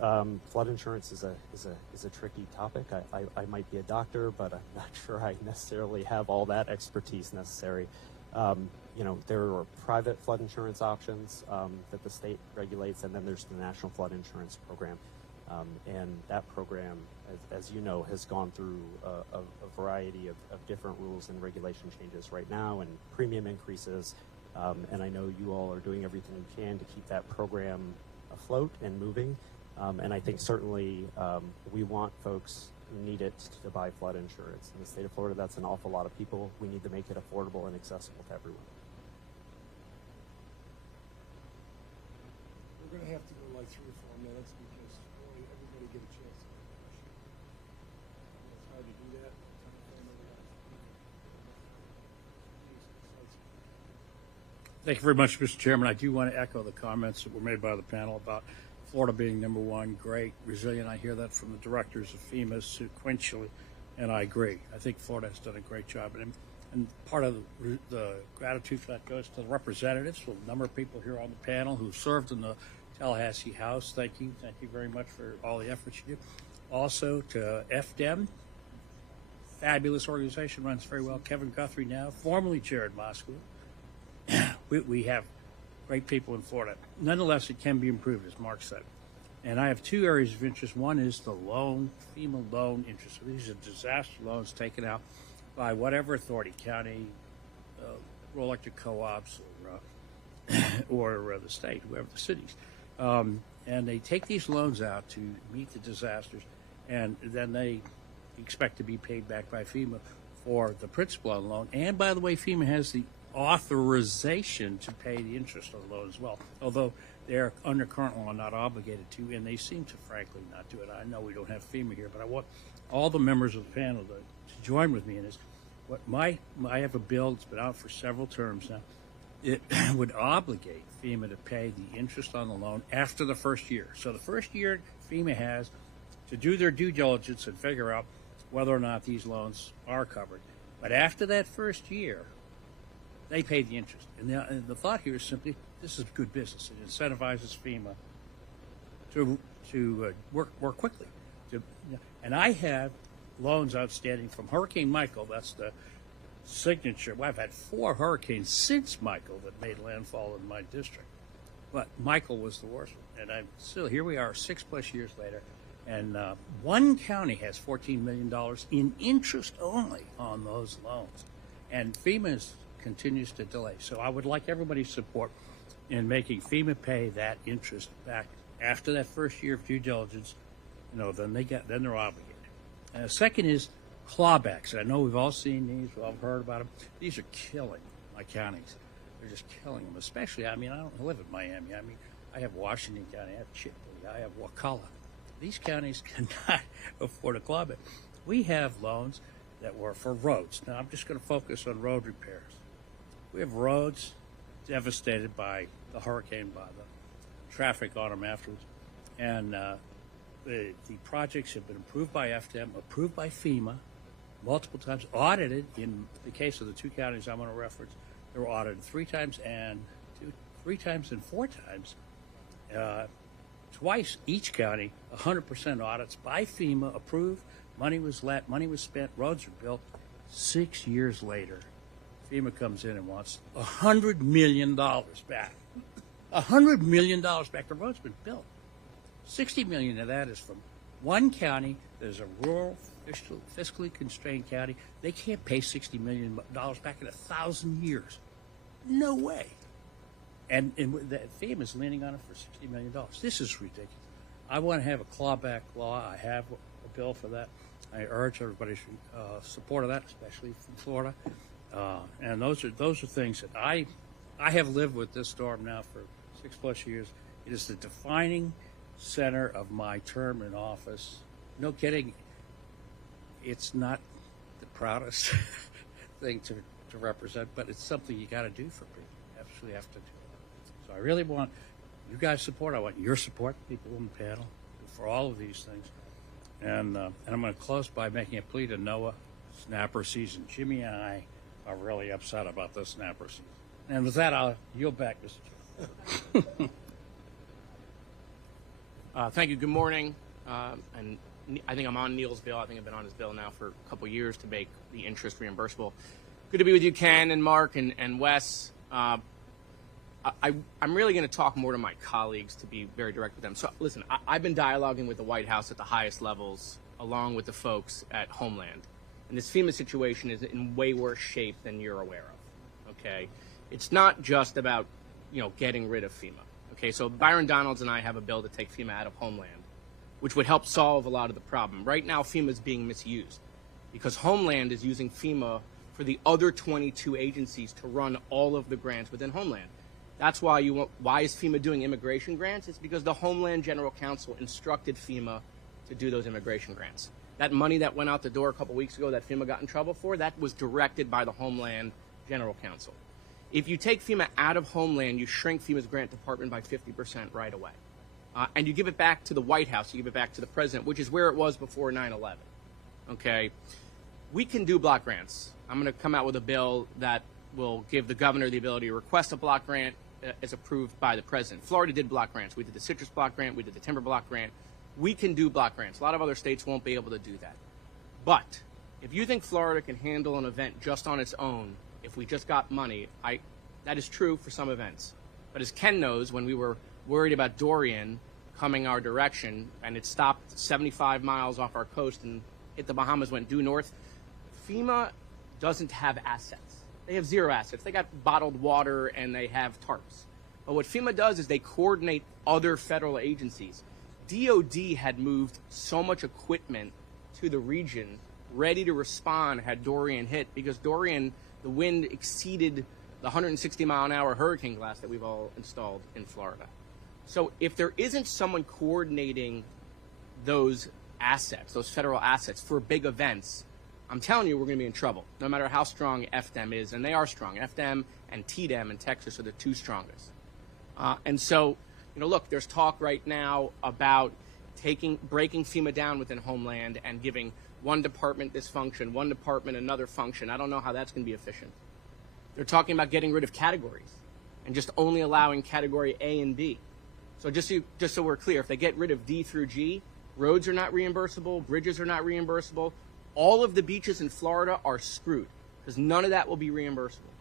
is a tricky topic. I might be a doctor, but I'm not sure I necessarily have all that expertise necessary. There are private flood insurance options that the state regulates, and then there's the National Flood Insurance Program. And that program, as you know, has gone through a variety of different rules and regulation changes right now, and premium increases. And I know you all are doing everything you can to keep that program afloat and moving. And I think certainly we want folks who need it to buy flood insurance. In the state of Florida, that's an awful lot of people. We need to make it affordable and accessible to everyone. We're going to have to go like 3 or 4 minutes because really everybody get a chance to ask a question. It's hard to do that. Thank you very much, Mr. Chairman. I do want to echo the comments that were made by the panel about Florida being number one, great, resilient. I hear that from the directors of FEMA sequentially, and I agree. I think Florida has done a great job. And part of the gratitude for that goes to the representatives, a number of people here on the panel who served in the Tallahassee House. Thank you. Thank you very much for all the efforts you do. Also to FDEM, fabulous organization, runs very well. Kevin Guthrie now, formerly Jared Moskowitz. We have great people in Florida. Nonetheless, it can be improved, as Mark said. And I have two areas of interest. One is the loan, FEMA loan interest. So these are disaster loans taken out by whatever authority, county, rural electric co-ops, or the state, whoever the cities. And they take these loans out to meet the disasters, and then they expect to be paid back by FEMA for the principal on the loan. And by the way, FEMA has the authorization to pay the interest on the loan as well, although they're under current law not obligated to, and they seem to frankly not do it. I know we don't have FEMA here, but I want all the members of the panel to join with me in this. I have a bill that's been out for several terms now. It would obligate FEMA to pay the interest on the loan after the first year. So the first year FEMA has to do their due diligence and figure out whether or not these loans are covered. But after that first year, they pay the interest. And the thought here is simply, this is good business. It incentivizes FEMA to work quickly. And I have loans outstanding from Hurricane Michael. That's the signature. Well, I've had 4 hurricanes since Michael that made landfall in my district. But Michael was the worst one. And I'm still, here we are 6+ years later. And one county has $14 million in interest only on those loans. And FEMA continues to delay. So I would like everybody's support in making FEMA pay that interest back after that first year of due diligence. Then they're obligated. And the second is clawbacks. I know we've all seen these, we've all heard about them. These are killing my counties. They're just killing them. Especially, I don't live in Miami. I have Washington County, I have Chipley, I have Wakulla. These counties cannot afford a clawback. We have loans that were for roads. Now I'm just going to focus on road repairs. We have roads devastated by the hurricane, by the traffic on them afterwards. And the projects have been approved by FDEM, approved by FEMA, multiple times, audited. In the case of the 2 counties I'm going to reference, they were audited 3 times and 4 times. Twice each county, 100% audits by FEMA, approved. Money was spent, roads were built. 6 years later, FEMA comes in and wants $100 million back. $100 million back. The road's been built. $60 million of that is from one county that is a rural, fiscally constrained county. They can't pay $60 million back in 1,000 years. No way. And FEMA's leaning on it for $60 million. This is ridiculous. I want to have a clawback law. I have a bill for that. I urge everybody's support of that, especially from Florida. And those are things that I have lived with this storm now for 6+ years. It is the defining center of my term in office. No kidding. It's not the proudest thing to represent, but it's something you got to do for people. You absolutely have to do it. So I really want you guys' support. I want your support, people on the panel, for all of these things. And I'm going to close by making a plea to NOAA. Snapper season. Jimmy and I are really upset about this snapper season. And with that, I'll yield back, Mr. Chairman. Thank you. Good morning. And I think I'm on Neil's bill. I think I've been on his bill now for a couple years to make the interest reimbursable. Good to be with you, Ken and Mark and Wes. I'm really going to talk more to my colleagues, to be very direct with them. So listen, I've been dialoguing with the White House at the highest levels, along with the folks at Homeland. And this FEMA situation is in way worse shape than you're aware of, okay? It's not just about, getting rid of FEMA, okay? So Byron Donalds and I have a bill to take FEMA out of Homeland, which would help solve a lot of the problem. Right now, FEMA is being misused because Homeland is using FEMA for the other 22 agencies to run all of the grants within Homeland. That's why why is FEMA doing immigration grants? It's because the Homeland General Counsel instructed FEMA to do those immigration grants. That money that went out the door a couple weeks ago that FEMA got in trouble for, that was directed by the Homeland General Counsel. If you take FEMA out of Homeland, you shrink FEMA's grant department by 50% right away. And you give it back to the White House, you give it back to the president, which is where it was before 9/11. Okay? We can do block grants. I'm going to come out with a bill that will give the governor the ability to request a block grant as approved by the president. Florida did block grants. We did the citrus block grant. We did the timber block grant. We can do block grants. A lot of other states won't be able to do that. But if you think Florida can handle an event just on its own, if we just got money, that is true for some events. But as Ken knows, when we were worried about Dorian coming our direction and it stopped 75 miles off our coast and hit the Bahamas, went due north, FEMA doesn't have assets. They have zero assets. They got bottled water and they have tarps. But what FEMA does is they coordinate other federal agencies. DOD had moved so much equipment to the region ready to respond had Dorian hit, because Dorian, the wind exceeded the 160-mile-an-hour hurricane glass that we've all installed in Florida. So if there isn't someone coordinating those assets, those federal assets for big events, I'm telling you we're going to be in trouble, no matter how strong FDEM is. And they are strong. FDEM and TDEM in Texas are the two strongest. And so, look, there's talk right now about breaking FEMA down within Homeland and giving one department this function, one department another function. I don't know how that's going to be efficient. They're talking about getting rid of categories and just only allowing category A and B. So just so we're clear, if they get rid of D through G, roads are not reimbursable, bridges are not reimbursable. All of the beaches in Florida are screwed because none of that will be reimbursable.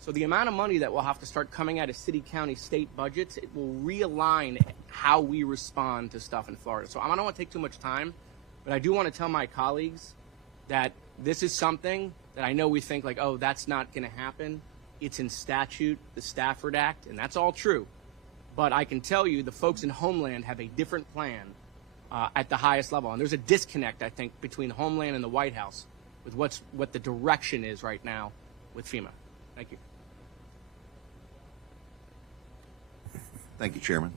So the amount of money that will have to start coming out of city, county, state budgets, it will realign how we respond to stuff in Florida. So I don't want to take too much time, but I do want to tell my colleagues that this is something that I know we think like, oh, that's not going to happen. It's in statute, the Stafford Act, and that's all true. But I can tell you the folks in Homeland have a different plan at the highest level. And there's a disconnect, I think, between Homeland and the White House with what the direction is right now with FEMA. Thank you. Thank you, Chairman.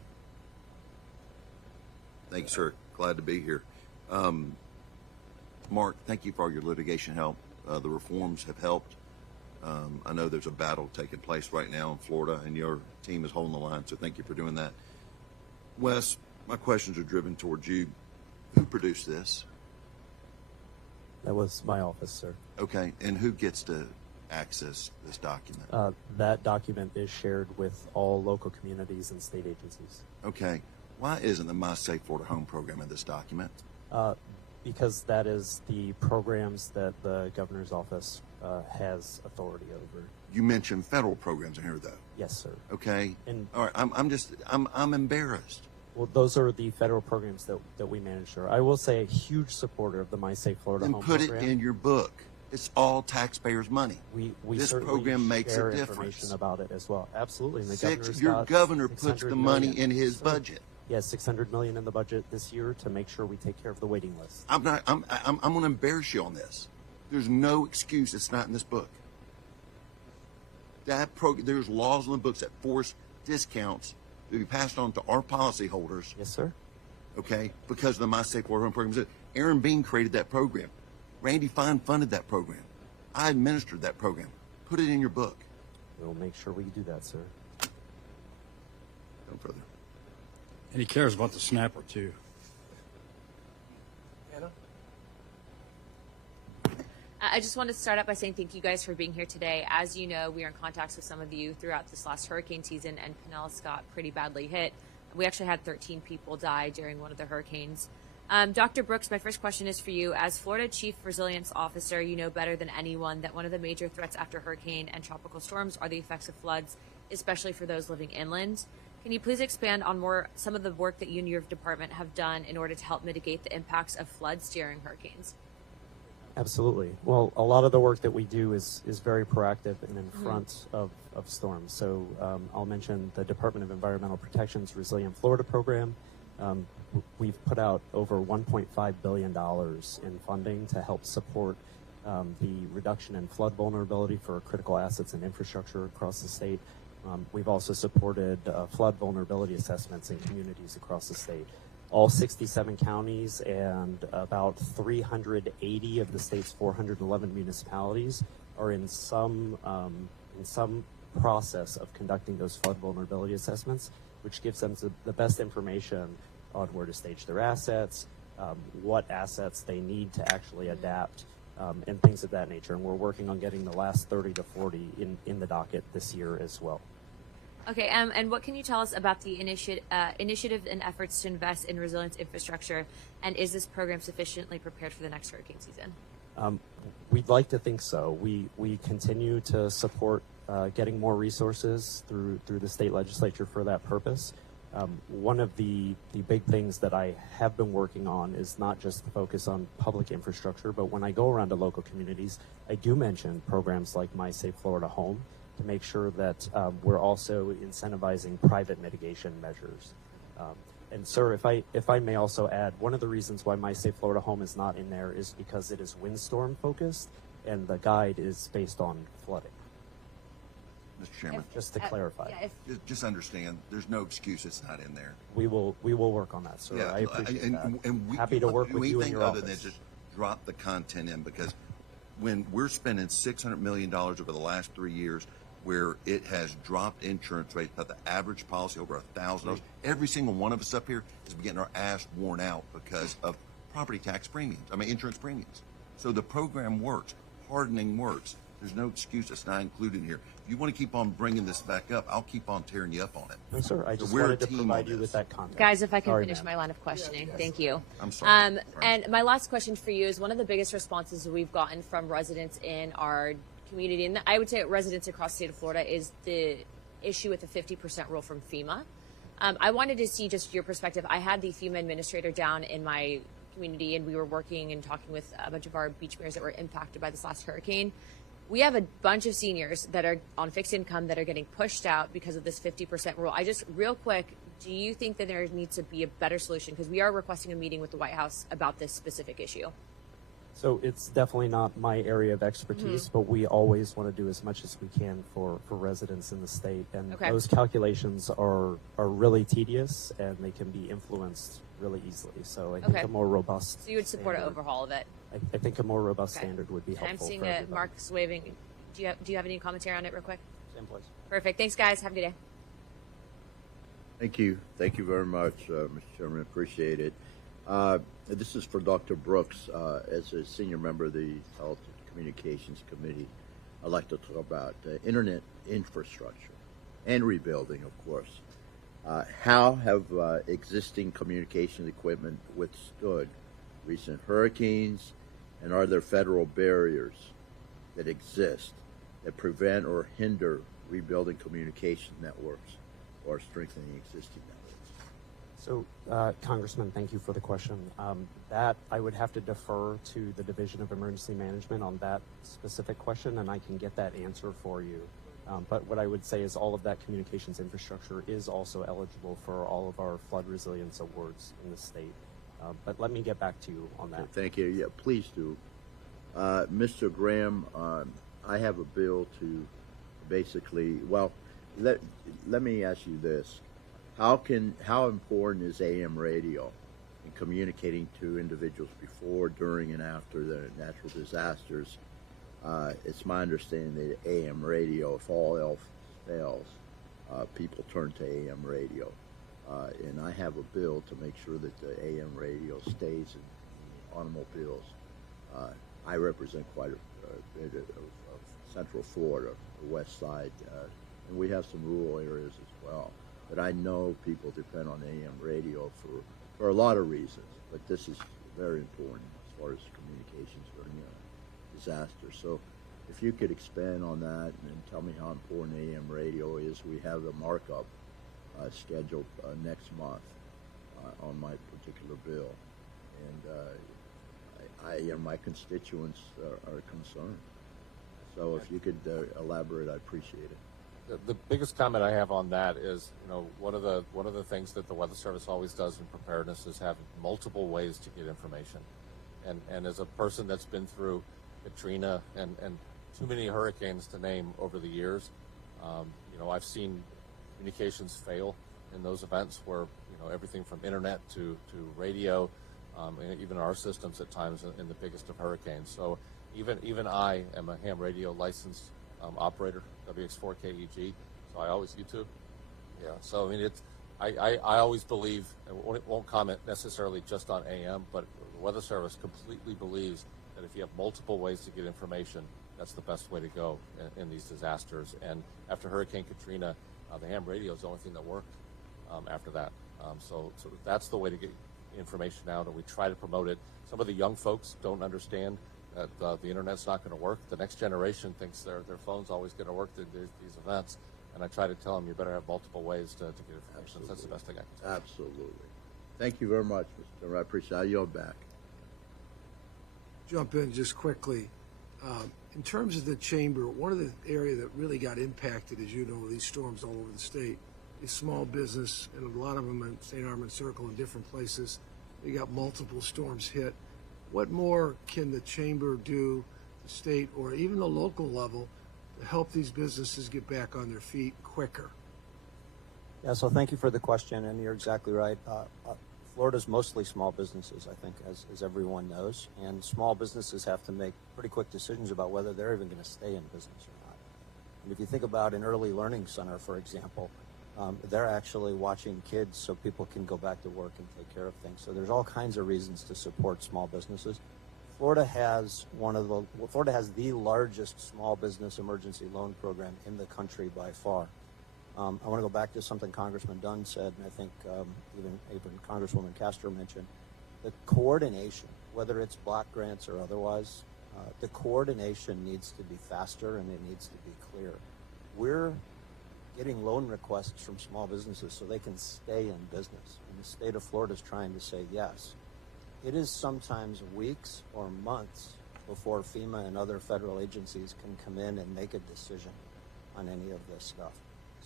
Thank you, sir. Glad to be here. Mark, thank you for all your litigation help. The reforms have helped. I know there's a battle taking place right now in Florida, and your team is holding the line, so thank you for doing that. Wes, my questions are driven towards you. Who produced this? That was my office, sir. Okay, and who gets to access this document? That document is shared with all local communities and state agencies. Okay, why isn't the My Safe Florida Home program in this document? Because that is the programs that the governor's office has authority over. You mentioned federal programs in here, though. Yes, sir. Okay. And all right, I'm embarrassed. Well, those are the federal programs that we manage, sir. I will say a huge supporter of the My Safe Florida Home program. And put it in your book. It's all taxpayers' money. We this program makes share a difference. Information about it as well. Absolutely. And the your governor puts the money in his budget. Yes, $600 million in the budget this year to make sure we take care of the waiting list. I'm going to embarrass you on this. There's no excuse it's not in this book. There's laws in the books that force discounts to be passed on to our policyholders. Yes, sir. Okay, because of the My Safe Florida Home program. Aaron Bean created that program. Randy Fine funded that program. I administered that program. Put it in your book. We'll make sure we do that, sir. No further. And he cares about the snapper, too. Anna? I just want to start out by saying thank you guys for being here today. As you know, we are in contact with some of you throughout this last hurricane season, and Pinellas got pretty badly hit. We actually had 13 people die during one of the hurricanes. Dr. Brooks, my first question is for you. As Florida Chief Resilience Officer, you know better than anyone that one of the major threats after hurricane and tropical storms are the effects of floods, especially for those living inland. Can you please expand on some of the work that you and your department have done in order to help mitigate the impacts of floods during hurricanes? Absolutely. Well, a lot of the work that we do is very proactive and in front of storms. So I'll mention the Department of Environmental Protection's Resilient Florida program. We've put out over $1.5 billion in funding to help support the reduction in flood vulnerability for critical assets and infrastructure across the state. We've also supported flood vulnerability assessments in communities across the state. All 67 counties and about 380 of the state's 411 municipalities are in some process of conducting those flood vulnerability assessments, which gives them the best information on where to stage their assets, what assets they need to actually adapt, and things of that nature. And we're working on getting the last 30 to 40 in the docket this year as well. Okay, and what can you tell us about the initiative and efforts to invest in resilience infrastructure, and is this program sufficiently prepared for the next hurricane season? We'd like to think so. We continue to support getting more resources through the state legislature for that purpose. One of the big things that I have been working on is not just the focus on public infrastructure, but when I go around to local communities, I do mention programs like My Safe Florida Home to make sure that we're also incentivizing private mitigation measures. And sir, if I may also add, one of the reasons why My Safe Florida Home is not in there is because it is windstorm focused, and the guide is based on flooding. Mr. Chairman, Just to clarify. just understand, there's no excuse it's not in there. We will work on that, sir. I appreciate that. And we, Happy to work with you in your other office. than just drop the content in, because when we're spending $600 million over the last 3 years, where it has dropped insurance rates by the average policy over $1,000, every single one of us up here is getting our ass worn out because of property tax premiums. Insurance premiums. So the program works. Hardening works. There's no excuse it's not included in here. If you want to keep on bringing this back up, I'll keep on tearing you up on it. No, sir. I just we're wanted a to team provide on you this. with that context. Guys, if I can Sorry, finish ma'am. my line of questioning. Thank you. I'm sorry. And my last question for you is one of the biggest responses we've gotten from residents in our community, and I would say residents across the state of Florida, is the issue with the 50% rule from FEMA. I wanted to see just your perspective. I had the FEMA administrator down in my community, and we were working and talking with a bunch of our beach mayors that were impacted by this last hurricane. We have a bunch of seniors that are on fixed income that are getting pushed out because of this 50% rule. Real quick, do you think that there needs to be a better solution? Because we are requesting a meeting with the White House about this specific issue. So it's definitely not my area of expertise, but we always want to do as much as we can for residents in the state. And those calculations are really tedious, and they can be influenced really easily. So I think a more robust So you would support standard, an overhaul of it? I think a more robust standard would be helpful. I'm seeing for everybody. Mark's waving. Do you have any commentary on it real quick? Same place. Perfect. Thanks, guys. Have a good day. Thank you. Thank you very much, Mr. Chairman. Appreciate it. This is for Dr. Brooks. As a senior member of the Health and Communications Committee, I'd like to talk about internet infrastructure and rebuilding, of course. How have existing communications equipment withstood recent hurricanes, and are there federal barriers that exist that prevent or hinder rebuilding communication networks or strengthening existing networks? So, Congressman, thank you for the question. That I would have to defer to the Division of Emergency Management on that specific question, and I can get that answer for you. But what I would say is all of that communications infrastructure is also eligible for all of our flood resilience awards in the state. But let me get back to you on that. Okay, thank you. Yeah, please do. Mr. Graham, I have a bill to basically, well, let me ask you this. How important is AM radio in communicating to individuals before, during, and after the natural disasters? It's my understanding that AM radio, if all else fails, people turn to AM radio. And I have a bill to make sure that the AM radio stays in automobiles. I represent quite a bit of Central Florida, the west side, and we have some rural areas as well. But I know people depend on AM radio for a lot of reasons, but this is very important as far as communications during a disaster. So if you could expand on that and tell me how important AM radio is. We have a markup scheduled next month on my particular bill, and my constituents are concerned. So if you could elaborate, I'd appreciate it. The biggest comment I have on that is, one of the things that the Weather Service always does in preparedness is have multiple ways to get information. And as a person that's been through Katrina and too many hurricanes to name over the years, I've seen communications fail in those events where, everything from internet to radio, and even our systems at times in the biggest of hurricanes. So even I am a ham radio licensed operator, WX4KEG. So I always YouTube. Yeah. So I mean, I always believe, and won't comment necessarily just on AM, but the Weather Service completely believes that if you have multiple ways to get information, that's the best way to go in these disasters. And after Hurricane Katrina, the ham radio is the only thing that worked after that. So that's the way to get information out, and we try to promote it. Some of the young folks don't understand that the internet's not going to work. The next generation thinks their phone's always going to work through these events. And I try to tell them you better have multiple ways to get information. That's the best thing I can tell. Absolutely. Thank you very much, Mr. Chairman. I appreciate it. I yield back. Jump in just quickly. In terms of the chamber, one of the areas that really got impacted, as you know, these storms all over the state, is small business, and a lot of them in St. Armand Circle and different places. They got multiple storms hit. What more can the chamber do, the state or even the local level, to help these businesses get back on their feet quicker? Yeah, so thank you for the question, and you're exactly right. Florida's mostly small businesses, I think, as everyone knows, and small businesses have to make pretty quick decisions about whether they're even going to stay in business or not. And if you think about an early learning center, for example, they're actually watching kids so people can go back to work and take care of things. So there's all kinds of reasons to support small businesses. Florida has the largest small business emergency loan program in the country by far. I want to go back to something Congressman Dunn said, and I think even Congresswoman Castor mentioned, the coordination, whether it's block grants or otherwise, the coordination needs to be faster and it needs to be clear. We're getting loan requests from small businesses so they can stay in business, and the state of Florida is trying to say yes. It is sometimes weeks or months before FEMA and other federal agencies can come in and make a decision on any of this stuff.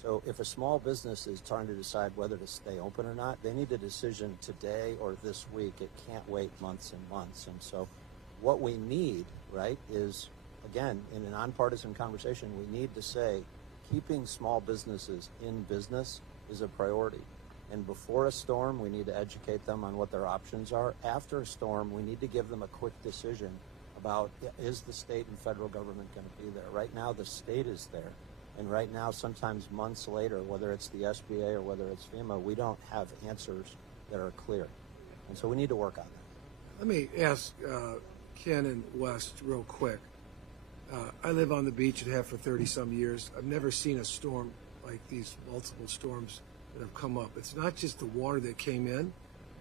So if a small business is trying to decide whether to stay open or not, they need a decision today or this week. It can't wait months and months. And so what we need, right, is, again, in a nonpartisan conversation, we need to say keeping small businesses in business is a priority. And before a storm, we need to educate them on what their options are. After a storm, we need to give them a quick decision about, is the state and federal government going to be there? Right now, the state is there. And right now, sometimes months later, whether it's the SBA or whether it's FEMA, we don't have answers that are clear. And so we need to work on that. Let me ask Ken and West real quick. I live on the beach and have for 30-some years. I've never seen a storm like these multiple storms that have come up. It's not just the water that came in,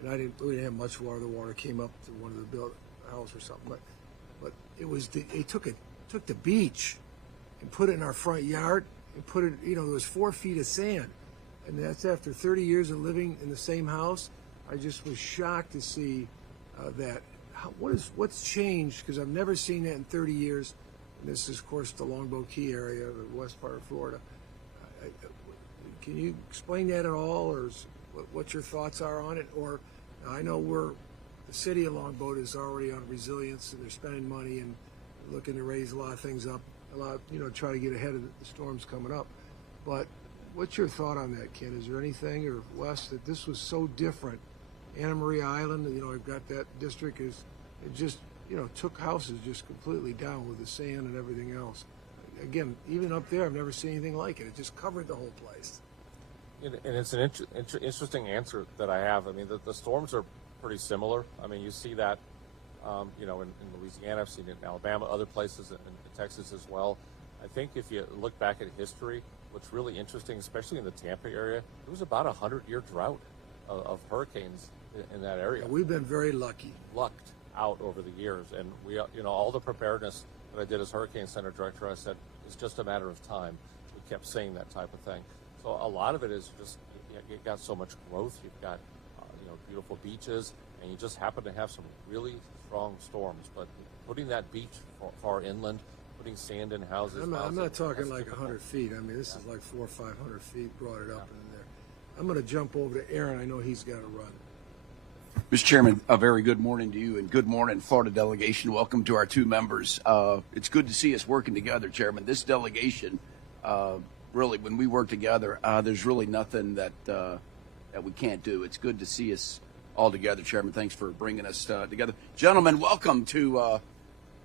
and we didn't have much water. The water came up to one of the house or something, but it was they took the beach and put it in our front yard and put it. There was 4 feet of sand, and that's after 30 years of living in the same house. I just was shocked to see that. What's changed? Because I've never seen that in 30 years. And this is, of course, the Longboat Key area, the west part of Florida. Can you explain that at all, or what your thoughts are on it? Or I know the city of Longboat is already on resilience, and they're spending money and looking to raise a lot of things up, try to get ahead of the storms coming up. But what's your thought on that, Ken? Is there anything, or Wes, that this was so different? Anna Maria Island, I've got that district it just, took houses just completely down with the sand and everything else. Again, even up there, I've never seen anything like it. It just covered the whole place. And it's an interesting answer that I have. I mean, the storms are pretty similar. I mean, you see that, in Louisiana, I've seen it in Alabama, other places, in Texas as well. I think if you look back at history, what's really interesting, especially in the Tampa area, it was about a 100-year drought of hurricanes in that area. Yeah, we've been very lucky. Lucked out over the years, and we, all the preparedness that I did as Hurricane Center Director, I said, it's just a matter of time. We kept saying that type of thing. So a lot of it is just, you've got so much growth, you've got, beautiful beaches, and you just happen to have some really strong storms. But putting that beach far inland, putting sand in houses. I'm not talking like 100 feet. I mean, this is like 400 or 500 feet, brought it up in there. I'm going to jump over to Aaron. I know he's got to run. Mr. Chairman, a very good morning to you, and good morning, Florida delegation. Welcome to our 2 members. It's good to see us working together, Chairman. This delegation, really, when we work together, there's really nothing that we can't do. It's good to see us all together, Chairman. Thanks for bringing us together. Gentlemen, welcome to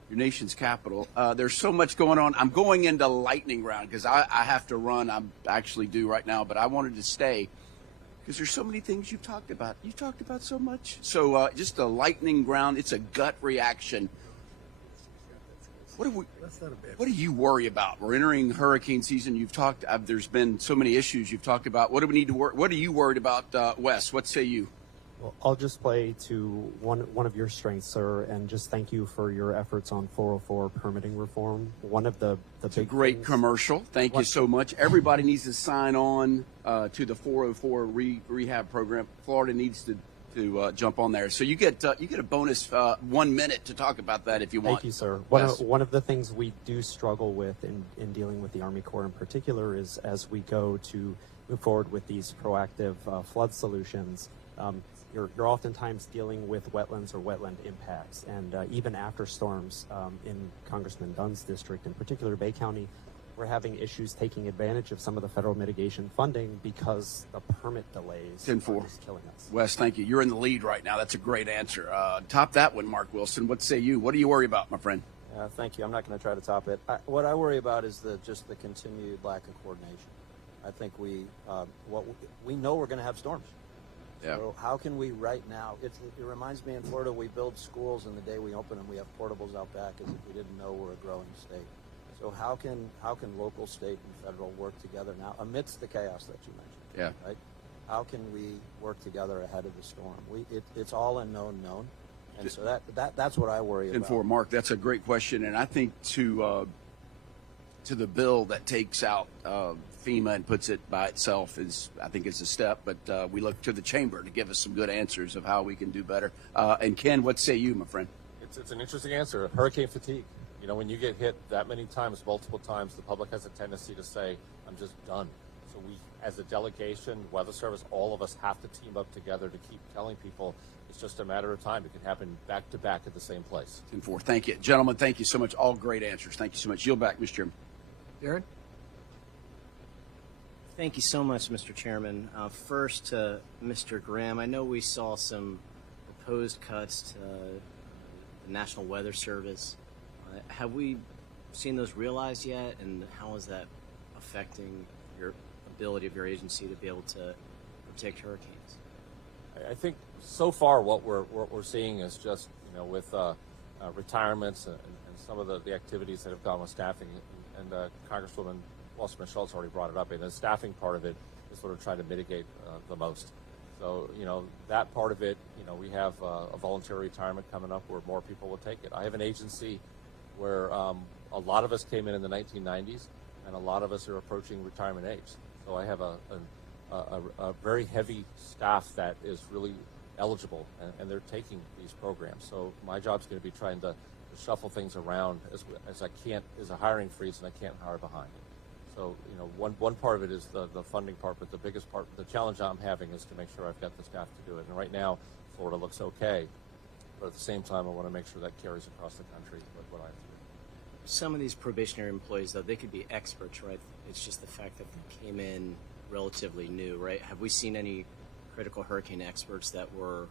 your nation's capital. There's so much going on. I'm going into lightning round because I have to run. I'm actually due right now, but I wanted to stay because there's so many things you've talked about. You've talked about so much. So just a lightning round. It's a gut reaction. What do you worry about? We're entering hurricane season. You've talked. There's been so many issues you've talked about. What do we need to worry? What are you worried about, Wes? What say you? Well, I'll just play to one of your strengths, sir, and just thank you for your efforts on 404 permitting reform. One of the it's big a great things, commercial. Thank you so much. Everybody needs to sign on to the 404 rehab program. Florida needs to jump on there. So you get a bonus 1 minute to talk about that if you want. Thank you, sir. One of the things we do struggle with in dealing with the Army Corps in particular is as we go to move forward with these proactive flood solutions, you're oftentimes dealing with wetlands or wetland impacts. And even after storms in Congressman Dunn's district, in particular Bay County, we're having issues taking advantage of some of the federal mitigation funding because the permit delays are just killing us. Wes, thank you. You're in the lead right now. That's a great answer. Top that one, Mark Wilson. What say you? What do you worry about, my friend? Thank you. I'm not going to try to top it. What I worry about is just the continued lack of coordination. I think we know we're going to have storms. Yeah. So how can we right now? It reminds me in Florida we build schools and the day we open them we have portables out back as if we didn't know we're a growing state. So how can local, state, and federal work together now amidst the chaos that you mentioned? Yeah. Right. How can we work together ahead of the storm? It's all unknown known, and so that's what I worry about. And for Mark, that's a great question, and I think to the bill that takes out FEMA and puts it by itself is a step. But we look to the chamber to give us some good answers of how we can do better. And Ken, what say you, my friend? It's an interesting answer. Hurricane fatigue. You know, when you get hit that many times, multiple times, the public has a tendency to say, I'm just done. So we, as a delegation, Weather Service, all of us have to team up together to keep telling people it's just a matter of time. It can happen back to back at the same place. 10-4. Thank you. Gentlemen, thank you so much. All great answers. Thank you so much. Yield back, Mr. Chairman. Darren? Thank you so much, Mr. Chairman. First, to Mr. Graham, I know we saw some proposed cuts to the National Weather Service. Have we seen those realized yet, and how is that affecting your ability of your agency to be able to protect hurricanes? I think so far what we're seeing is just, you know, with retirements and some of the activities that have gone with staffing, and Congresswoman Wasserman Schultz already brought it up, and the staffing part of it is sort of trying to mitigate the most. So, you know, that part of it, you know, we have a voluntary retirement coming up where more people will take it. I have an agency where a lot of us came in the 1990s, and a lot of us are approaching retirement age. So I have a very heavy staff that is really eligible, and they're taking these programs. So my job is going to be trying to shuffle things around as I can't. There's a hiring freeze, and I can't hire behind it. So, you know, one part of it is the funding part, but the biggest part, the challenge I'm having is to make sure I've got the staff to do it. And right now, Florida looks okay, but at the same time, I want to make sure that carries across the country with what I have to do. Some of these probationary employees, though, they could be experts, right? It's just the fact that they came in relatively new, right? Have we seen any critical hurricane experts that were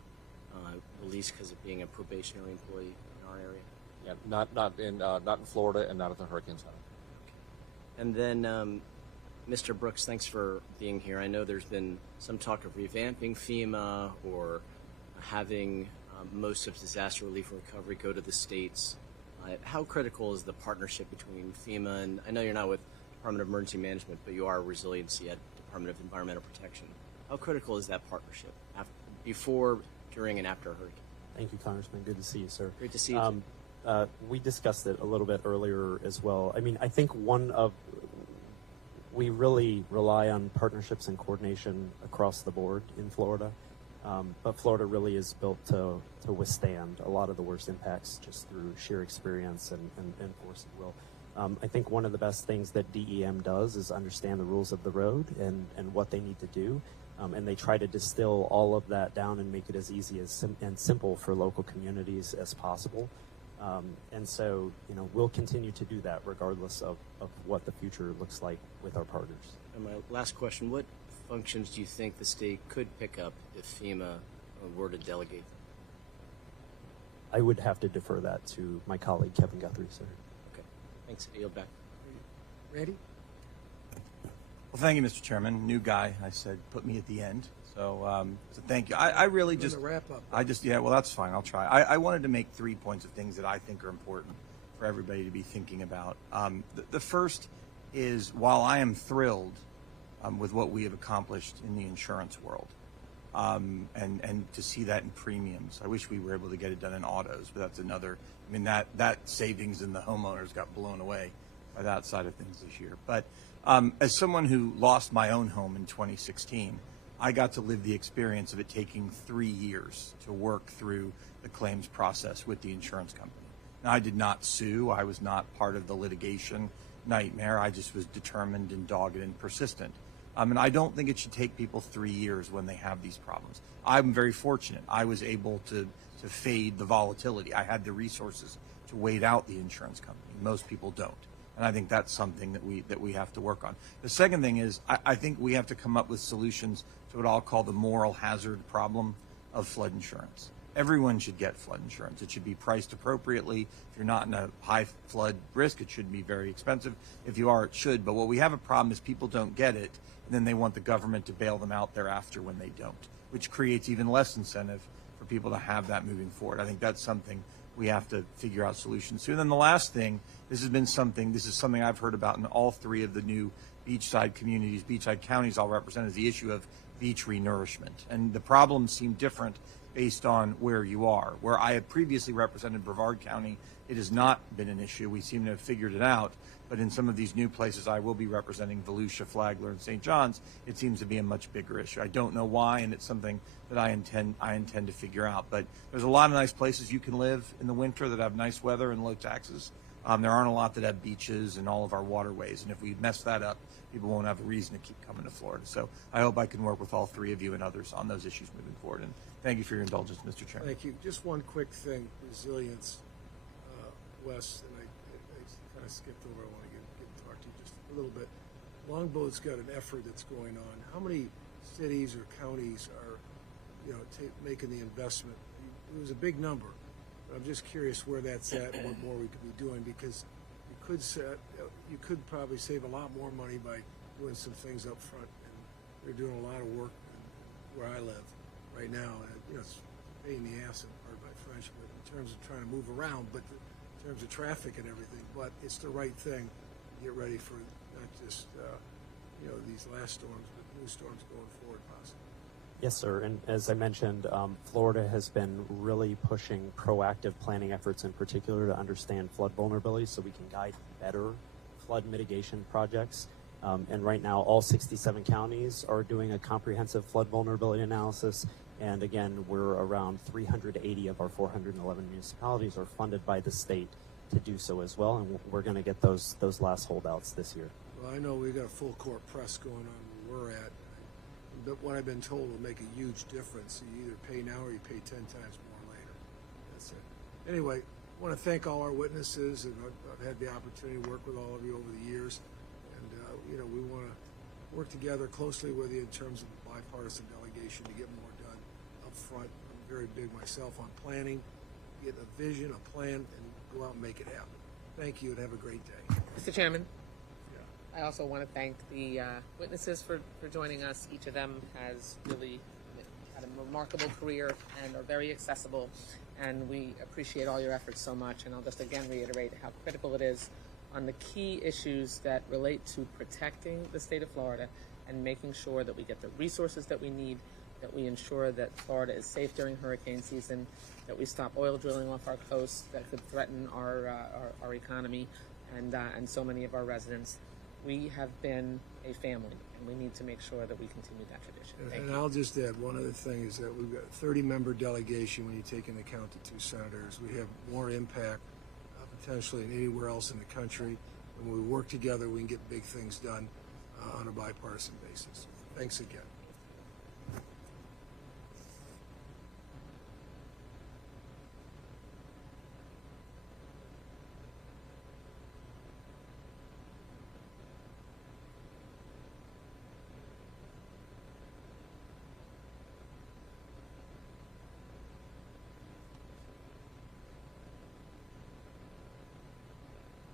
released because of being a probationary employee in our area? Yeah, not in Florida and not at the Hurricane Center. And then, Mr. Brooks, thanks for being here. I know there's been some talk of revamping FEMA or having most of disaster relief and recovery go to the states. How critical is the partnership between FEMA and, I know you're not with Department of Emergency Management, but you are resiliency at Department of Environmental Protection. How critical is that partnership before, during, and after a hurricane? Thank you, Congressman. Good to see you, sir. Great to see you. We discussed it a little bit earlier as well. I mean, I think we really rely on partnerships and coordination across the board in Florida. But Florida really is built to withstand a lot of the worst impacts just through sheer experience and force of will. I think one of the best things that DEM does is understand the rules of the road and what they need to do. And they try to distill all of that down and make it as easy and simple for local communities as possible. And so, you know, we'll continue to do that regardless of what the future looks like with our partners. And my last question, what functions do you think the state could pick up if FEMA were to delegate? I would have to defer that to my colleague Kevin Guthrie, sir. Okay. Thanks. I yield back. Randy? Well, thank you, Mr. Chairman. New guy, I said, put me at the end. So thank you. I really just wrap up. Well, that's fine. I'll try. I wanted to make 3 points of things that I think are important for everybody to be thinking about. The first is, while I am thrilled with what we have accomplished in the insurance world, and to see that in premiums, I wish we were able to get it done in autos, but that's another. I mean, that savings in the homeowners got blown away by that side of things this year. But as someone who lost my own home in 2016, I got to live the experience of it taking 3 years to work through the claims process with the insurance company. Now, I did not sue. I was not part of the litigation nightmare. I just was determined and dogged and persistent. And I don't think it should take people 3 years when they have these problems. I'm very fortunate. I was able to fade the volatility. I had the resources to wait out the insurance company. Most people don't. And I think that's something that we have to work on. The second thing is I think we have to come up with solutions to what I'll call the moral hazard problem of flood insurance. Everyone should get flood insurance. It should be priced appropriately. If you're not in a high flood risk, it shouldn't be very expensive. If you are, it should. But what we have a problem is people don't get it, and then they want the government to bail them out thereafter when they don't, which creates even less incentive for people to have that moving forward. I think that's something we have to figure out solutions to. And then the last thing, this is something I've heard about in all 3 of the new beachside communities, beachside counties I'll represent, is the issue of beach renourishment. And the problems seem different based on where you are. Where I have previously represented Brevard County, it has not been an issue. We seem to have figured it out. But in some of these new places I will be representing, Volusia, Flagler, and St. John's, it seems to be a much bigger issue. I don't know why, and it's something that I intend to figure out. But there's a lot of nice places you can live in the winter that have nice weather and low taxes. There aren't a lot that have beaches and all of our waterways. And if we mess that up, people won't have a reason to keep coming to Florida. So I hope I can work with all 3 of you and others on those issues moving forward. And thank you for your indulgence, Mr. Chairman. Thank you. Just one quick thing, resilience, Wes, and I kind of skipped over. I want to get to talk to you just a little bit. Longboat's got an effort that's going on. How many cities or counties are, making the investment? It was a big number. But I'm just curious where that's at and what more we could be doing, because you could probably save a lot more money by doing some things up front. And they're doing a lot of work where I live right now. And, it's a pain in the ass, pardon my French, but in terms of trying to move around, but in terms of traffic and everything. But it's the right thing to get ready for not just these last storms, but new storms going forward, possibly. Yes, sir. And as I mentioned, Florida has been really pushing proactive planning efforts in particular to understand flood vulnerability so we can guide better flood mitigation projects. And right now, all 67 counties are doing a comprehensive flood vulnerability analysis. And again, we're around 380 of our 411 municipalities are funded by the state to do so as well. And we're going to get those last holdouts this year. Well, I know we've got a full court press going on where we're at. But what I've been told will make a huge difference. You either pay now or you pay 10 times more later. That's it. Anyway, I want to thank all our witnesses, and I've had the opportunity to work with all of you over the years. And, we want to work together closely with you in terms of the bipartisan delegation to get more done up front. I'm very big myself on planning, get a vision, a plan, and go out and make it happen. Thank you, and have a great day. Mr. Chairman, I also want to thank the witnesses for joining us. Each of them has really had a remarkable career and are very accessible, and we appreciate all your efforts so much. And I'll just again reiterate how critical it is on the key issues that relate to protecting the state of Florida and making sure that we get the resources that we need, that we ensure that Florida is safe during hurricane season, that we stop oil drilling off our coast that could threaten our economy and so many of our residents. We have been a family, and we need to make sure that we continue that tradition. Thank you. I'll just add one other thing is that we've got a 30-member delegation when you take into account the 2 senators. We have more impact potentially than anywhere else in the country. And when we work together, we can get big things done on a bipartisan basis. Thanks again.